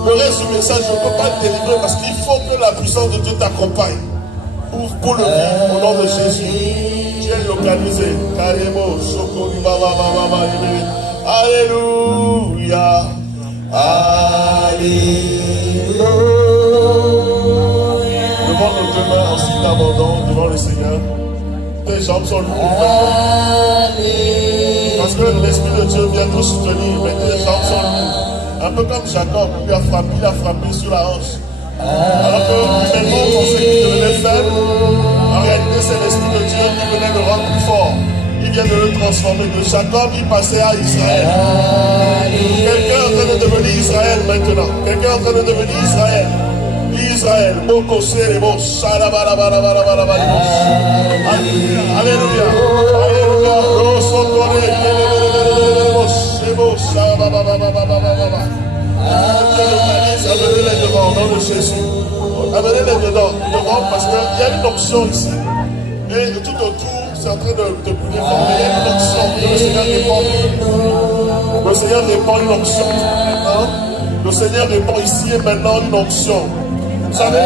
Le reste du message, je ne peux pas le délivrer parce qu'il faut que la puissance de Dieu t'accompagne. Pour le vivre au nom de Jésus. Tu es localisé. Alléluia. Alléluia. Devant nos deux mains en signe d'abandon, devant le Seigneur. Tes jambes sont lourdes. Parce que l'Esprit de Dieu vient te soutenir, mais tes jambes sont lourdes. Un peu comme Jacob, il a frappé sur la hanche. Alors que maintenant on pensait qu'il devenait faible. En réalité, c'est l'Esprit de Dieu qui venait le rendre plus fort. Il vient de le transformer. De Jacob, il passait à Israël. Quelqu'un est en train de devenir Israël maintenant. Quelqu'un est en train de devenir Israël. Israël. Alléluia. Alléluia. Amenez-les devant, au nom de Jésus. Amenez-les devant, parce qu'il y a une onction ici. Et tout autour, c'est en train de brûler fort. Mais il y a une onction que le Seigneur répand. Le Seigneur répand une onction. Le Seigneur répand ici et maintenant une onction. Vous savez, le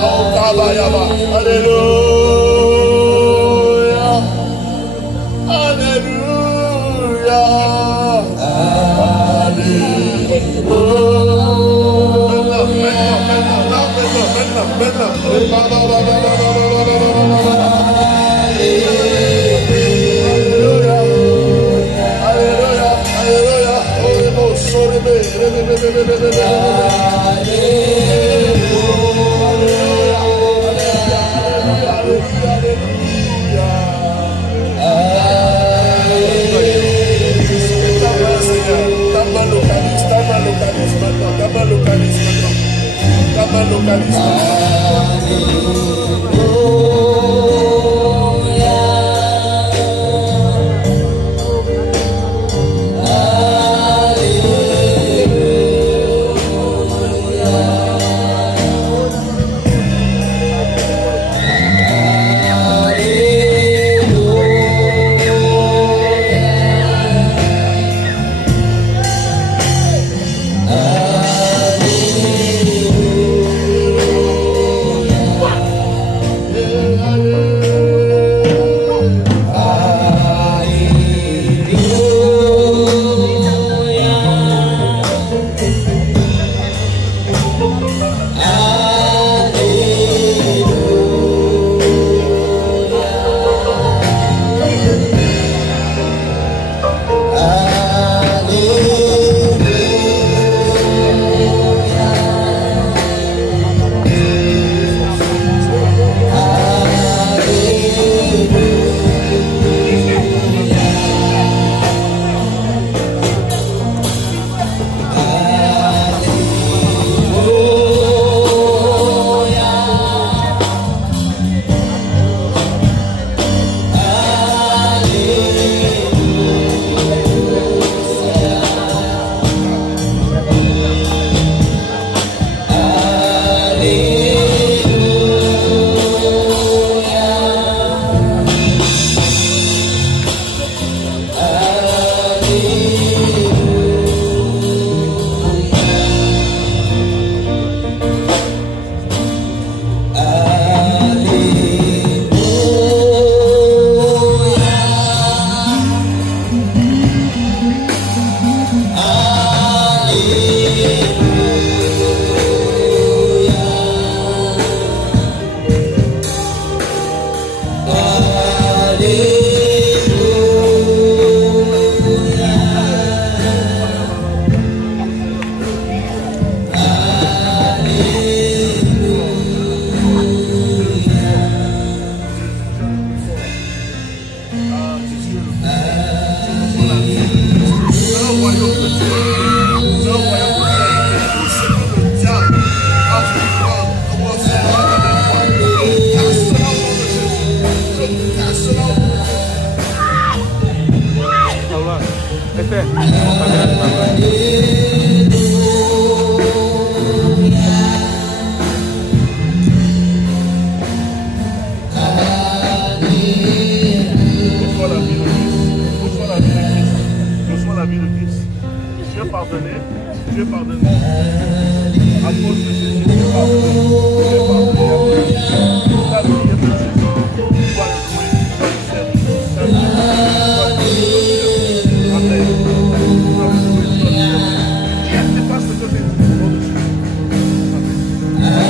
grand Kabayaba. Alléluia. Alléluia. Dieu pardonne. À cause de Jésus, Dieu pardonne. Dieu pardonne. La prière de Jésus. Tu dois le louer, tu dois le servir. Tu dois le louer, tu dois le servir. Amen. Tu dois le louer, tu dois le servir. Qui est-ce qui passe ce que j'ai dit au nom de Jésus? Merci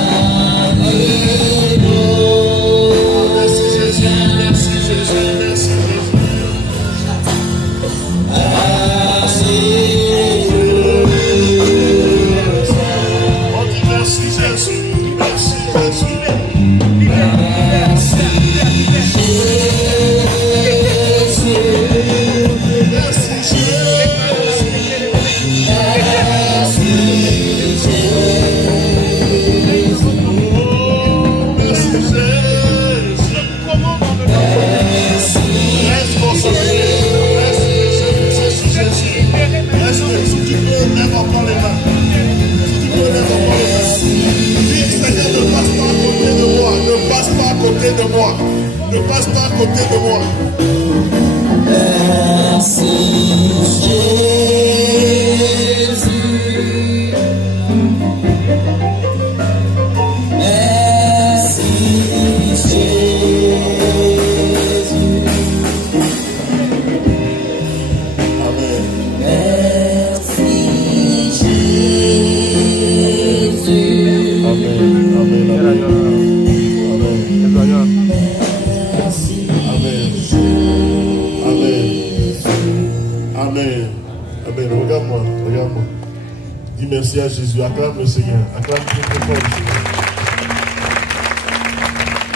Jésus, merci Jésus, merci Jésus. On dit merci Jésus, merci Jésus. De moi, ne passe pas à côté de moi. Merci Jésus. Merci Jésus. Amen. Merci Jésus. Amen. Amen. Amen. Amen. Amen. Regarde-moi. Regarde-moi. Dis merci à Jésus. Acclame le Seigneur. Acclame très très fort le Seigneur.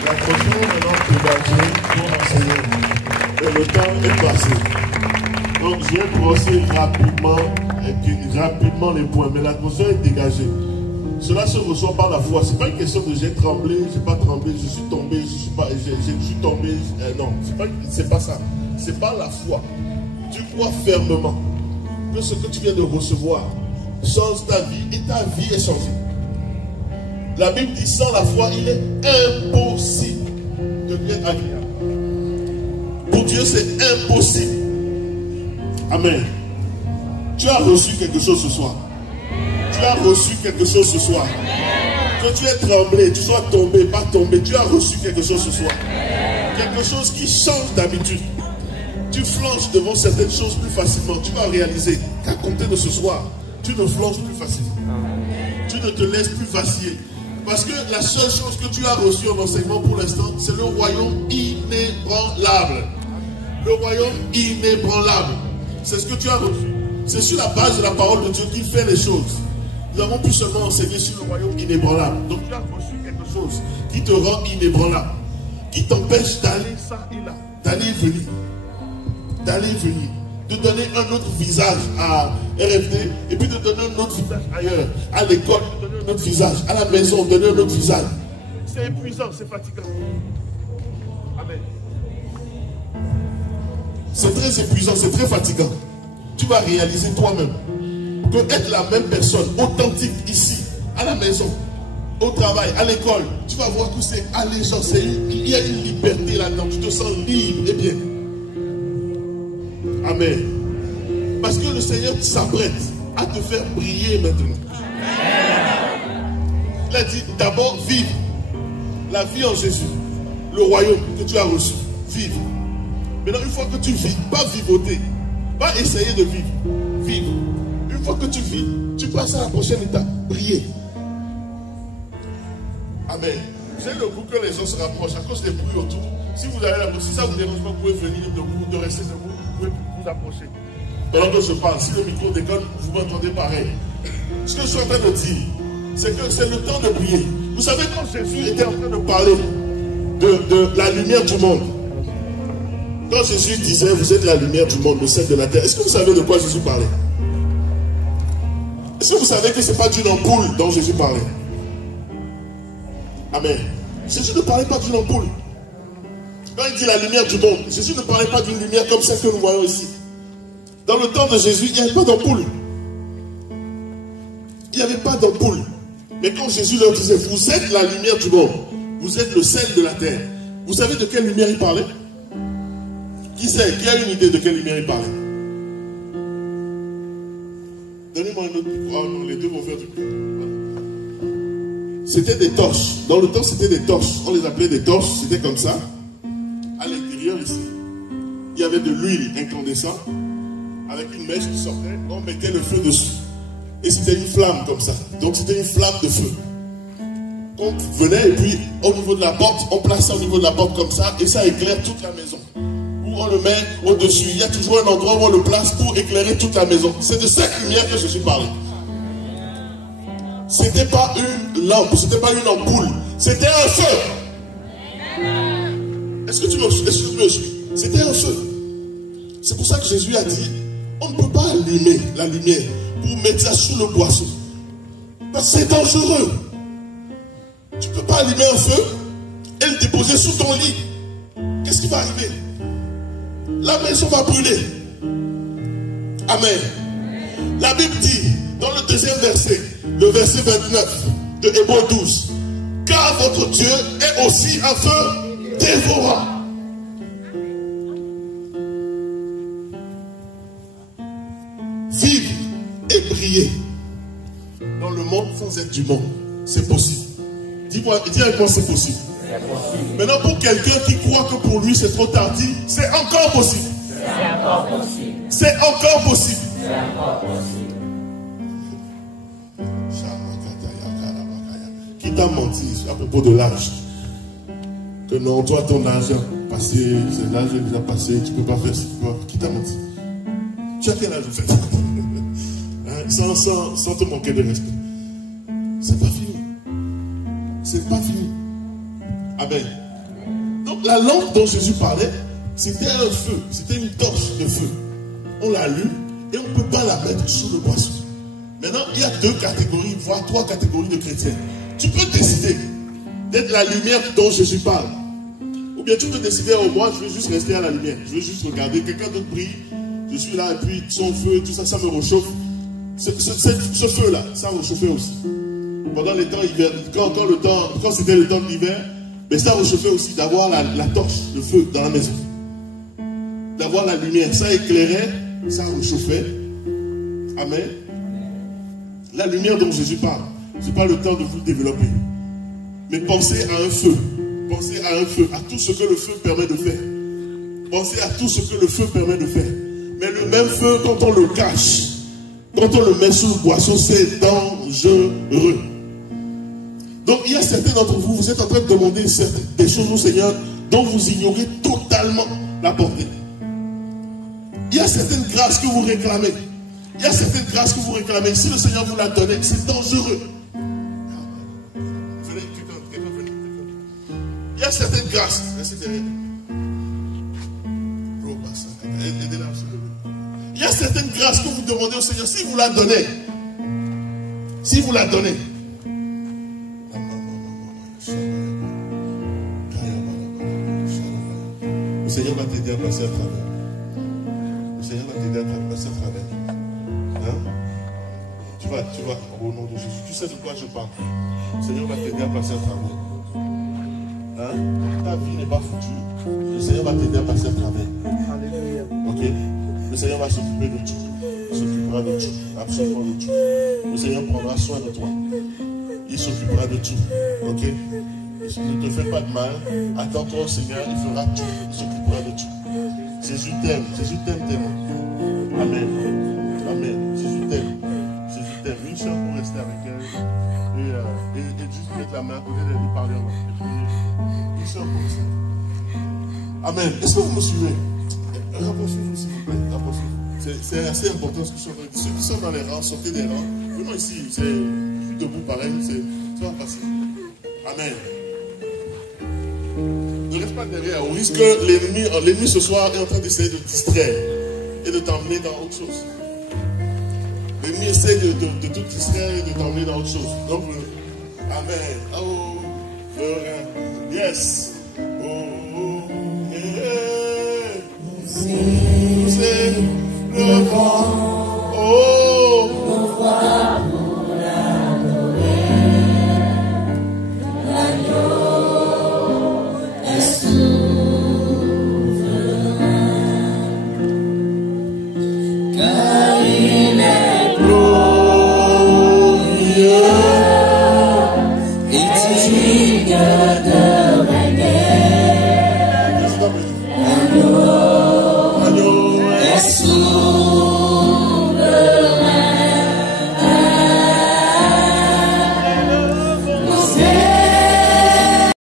La prochaine maintenant débattre pour enseigner. Mais le temps est passé. Donc je vais brosser rapidement les points. Mais l'atmosphère est dégagée. Cela se reçoit par la foi. Ce n'est pas une question de j'ai tremblé, j'ai pas tremblé, je suis tombé, je suis tombé. Non, c'est pas ça. C'est par la foi. Tu crois fermement que ce que tu viens de recevoir change ta vie et ta vie est changée. La Bible dit sans la foi, il est impossible de bien agréable. Pour Dieu, c'est impossible. Amen. Tu as reçu quelque chose ce soir. Tu as reçu quelque chose ce soir. Que tu aies tremblé, tu sois tombé, pas tombé, tu as reçu quelque chose ce soir. Quelque chose qui change d'habitude. Tu flanches devant certaines choses plus facilement. Tu vas réaliser qu'à compter de ce soir, tu ne flanches plus facilement. Tu ne te laisses plus vaciller. Parce que la seule chose que tu as reçue en enseignement pour l'instant, c'est le royaume inébranlable. Le royaume inébranlable. C'est ce que tu as reçu. C'est sur la base de la parole de Dieu qu'il fait les choses. Nous avons pu seulement enseigner sur le royaume inébranlable. Donc tu as reçu quelque chose qui te rend inébranlable. Qui t'empêche d'aller ça et là. D'aller venir. D'aller venir, de donner un autre visage à RFD et puis de donner un autre visage ailleurs, à l'école, de donner un autre visage, à la maison, de donner un autre visage. C'est épuisant, c'est fatigant. Amen. C'est très épuisant, c'est très fatigant. Tu vas réaliser toi-même que être la même personne, authentique ici, à la maison, au travail, à l'école, tu vas voir que c'est allégeant, il y a une liberté là-dedans, tu te sens libre et bien. Amen. Parce que le Seigneur s'apprête à te faire briller maintenant. Il a dit d'abord vive la vie en Jésus, le royaume que tu as reçu. Vive. Maintenant, une fois que tu vis, pas vivoter, pas essayer de vivre, vivre. Une fois que tu vis, tu passes à la prochaine étape, briller. Amen. Vous avez le goût que les gens se rapprochent à cause des bruits autour. Si vous avez la si ça vous dérange pas, vous pouvez venir debout, de rester debout, vous pouvez vous approcher. Pendant que je parle, si le micro déconne, vous m'entendez pareil. Ce que je suis en train de dire, c'est que c'est le temps de prier. Vous savez, quand Jésus était en train de parler de la lumière du monde, quand Jésus disait, vous êtes la lumière du monde, le sel de la terre, est-ce que vous savez de quoi Jésus parlait? Est-ce que vous savez que ce n'est pas d'une ampoule dont Jésus parlait? Amen. Jésus ne parlait pas d'une ampoule. Quand il dit la lumière du monde, Jésus ne parlait pas d'une lumière comme celle que nous voyons ici. Dans le temps de Jésus, il n'y avait pas d'ampoule. Il n'y avait pas d'ampoule. Mais quand Jésus leur disait, vous êtes la lumière du monde, vous êtes le sel de la terre. Vous savez de quelle lumière il parlait? Qui sait? Qui a une idée de quelle lumière il parlait? Donnez-moi un autre micro. Ah non, les deux vont faire du bruit. Voilà. C'était des torches. Dans le temps, c'était des torches. On les appelait des torches. C'était comme ça. À l'intérieur ici, il y avait de l'huile incandescente avec une mèche qui sortait. On mettait le feu dessus. Et c'était une flamme comme ça. Donc c'était une flamme de feu. On venait et puis au niveau de la porte, on place ça au niveau de la porte comme ça et ça éclaire toute la maison. Ou on le met au-dessus. Il y a toujours un endroit où on le place pour éclairer toute la maison. C'est de cette lumière que je suis parlé. C'était pas une lampe, c'était pas une ampoule, c'était un feu. Est-ce que tu me suis? C'était un feu. C'est pour ça que Jésus a dit, on ne peut pas allumer la lumière pour mettre ça sous le boisseau. Parce que c'est dangereux. Tu ne peux pas allumer un feu et le déposer sous ton lit. Qu'est-ce qui va arriver? La maison va brûler. Amen. La Bible dit, dans le deuxième verset, le verset 29 de Hébreux 12, car votre Dieu est aussi un feu dévorant. Vivre et briller dans le monde sans être du monde, c'est possible. Dis avec moi, c'est possible. Maintenant, pour quelqu'un qui croit que pour lui c'est trop tardif, c'est encore possible. C'est encore possible. C'est encore possible. C'est encore possible. Qui t'a menti à propos de l'âge? Que non, toi ton âge a passé, c'est l'âge est déjà passé, tu ne peux pas faire ce que qui t'a menti? Tu as quel âge en fait? Sans te manquer de respect. C'est pas fini. C'est pas fini. Amen. Donc la lampe dont Jésus parlait, c'était un feu, c'était une torche de feu. On l'allume et on ne peut pas la mettre sous le boisseau. Maintenant, il y a deux catégories, voire trois catégories de chrétiens. Tu peux décider d'être la lumière dont Jésus parle. Ou bien tu peux décider, oh moi je vais juste rester à la lumière. Je vais juste regarder, quelqu'un d'autre brille. Je suis là et puis son feu, tout ça, ça me réchauffe. Ce feu-là, ça me réchauffait aussi. Pendant les temps hiver, quand c'était le temps de l'hiver, mais ça réchauffait aussi d'avoir la torche, le feu dans la maison. D'avoir la lumière, ça éclairait, ça réchauffait. Amen. La lumière dont Jésus parle, ce n'est pas le temps de vous le développer. Mais pensez à un feu. Pensez à un feu, à tout ce que le feu permet de faire. Pensez à tout ce que le feu permet de faire. Mais le même feu, quand on le cache, quand on le met sous le boisseau, c'est dangereux. Donc il y a certains d'entre vous, vous êtes en train de demander des choses au Seigneur dont vous ignorez totalement la portée. Il y a certaines grâces que vous réclamez. Il y a certaines grâces que vous réclamez. Si le Seigneur vous l'a donné, c'est dangereux. Il y a certaines grâces. Restez derrière. Il y a certaines grâces que vous demandez au Seigneur. Si vous la donnez, si vous la donnez, le Seigneur va t'aider à passer à travers. Le Seigneur va t'aider à passer à travers. Hein? Tu vas, au nom de Jésus. Tu sais de quoi je parle. Le Seigneur va t'aider à passer à travers. Hein? Ta vie n'est pas foutue. Le Seigneur va t'aider à passer à travers. Alléluia. Ok? Le Seigneur va s'occuper de tout. Il s'occupera de tout. Absolument de tout. Le Seigneur prendra soin de toi. Il s'occupera de tout. Ok? Ne te fais pas de mal. Attends-toi au Seigneur. Il fera tout. Il s'occupera de tout. Jésus t'aime. Jésus t'aime tellement. Amen. Amen. Jésus t'aime. Jésus t'aime. Une soeur pour rester avec elle. Et juste mettre la main à côté d'elle et parler en langue. Et puis, une soeur pour rester. Amen. Est-ce que vous me suivez? Rapprochez-vous, s'il vous plaît. Rapprochez-vous. C'est assez important ce que je suis en train de dire. Ceux qui sont dans les rangs, sortez des rangs. Venons ici. C'est debout pareil. Ça va passer. Amen. Ne reste pas derrière. Au risque que l'ennemi ce soir est en train d'essayer de te distraire et de t'emmener dans autre chose. L'ennemi essaie de te distraire et de t'emmener dans autre chose. Donc, amen. Oh, yes. Oh, yeah. C'est le vent. Oh, le vent. Car il est glorieux. l'éternel.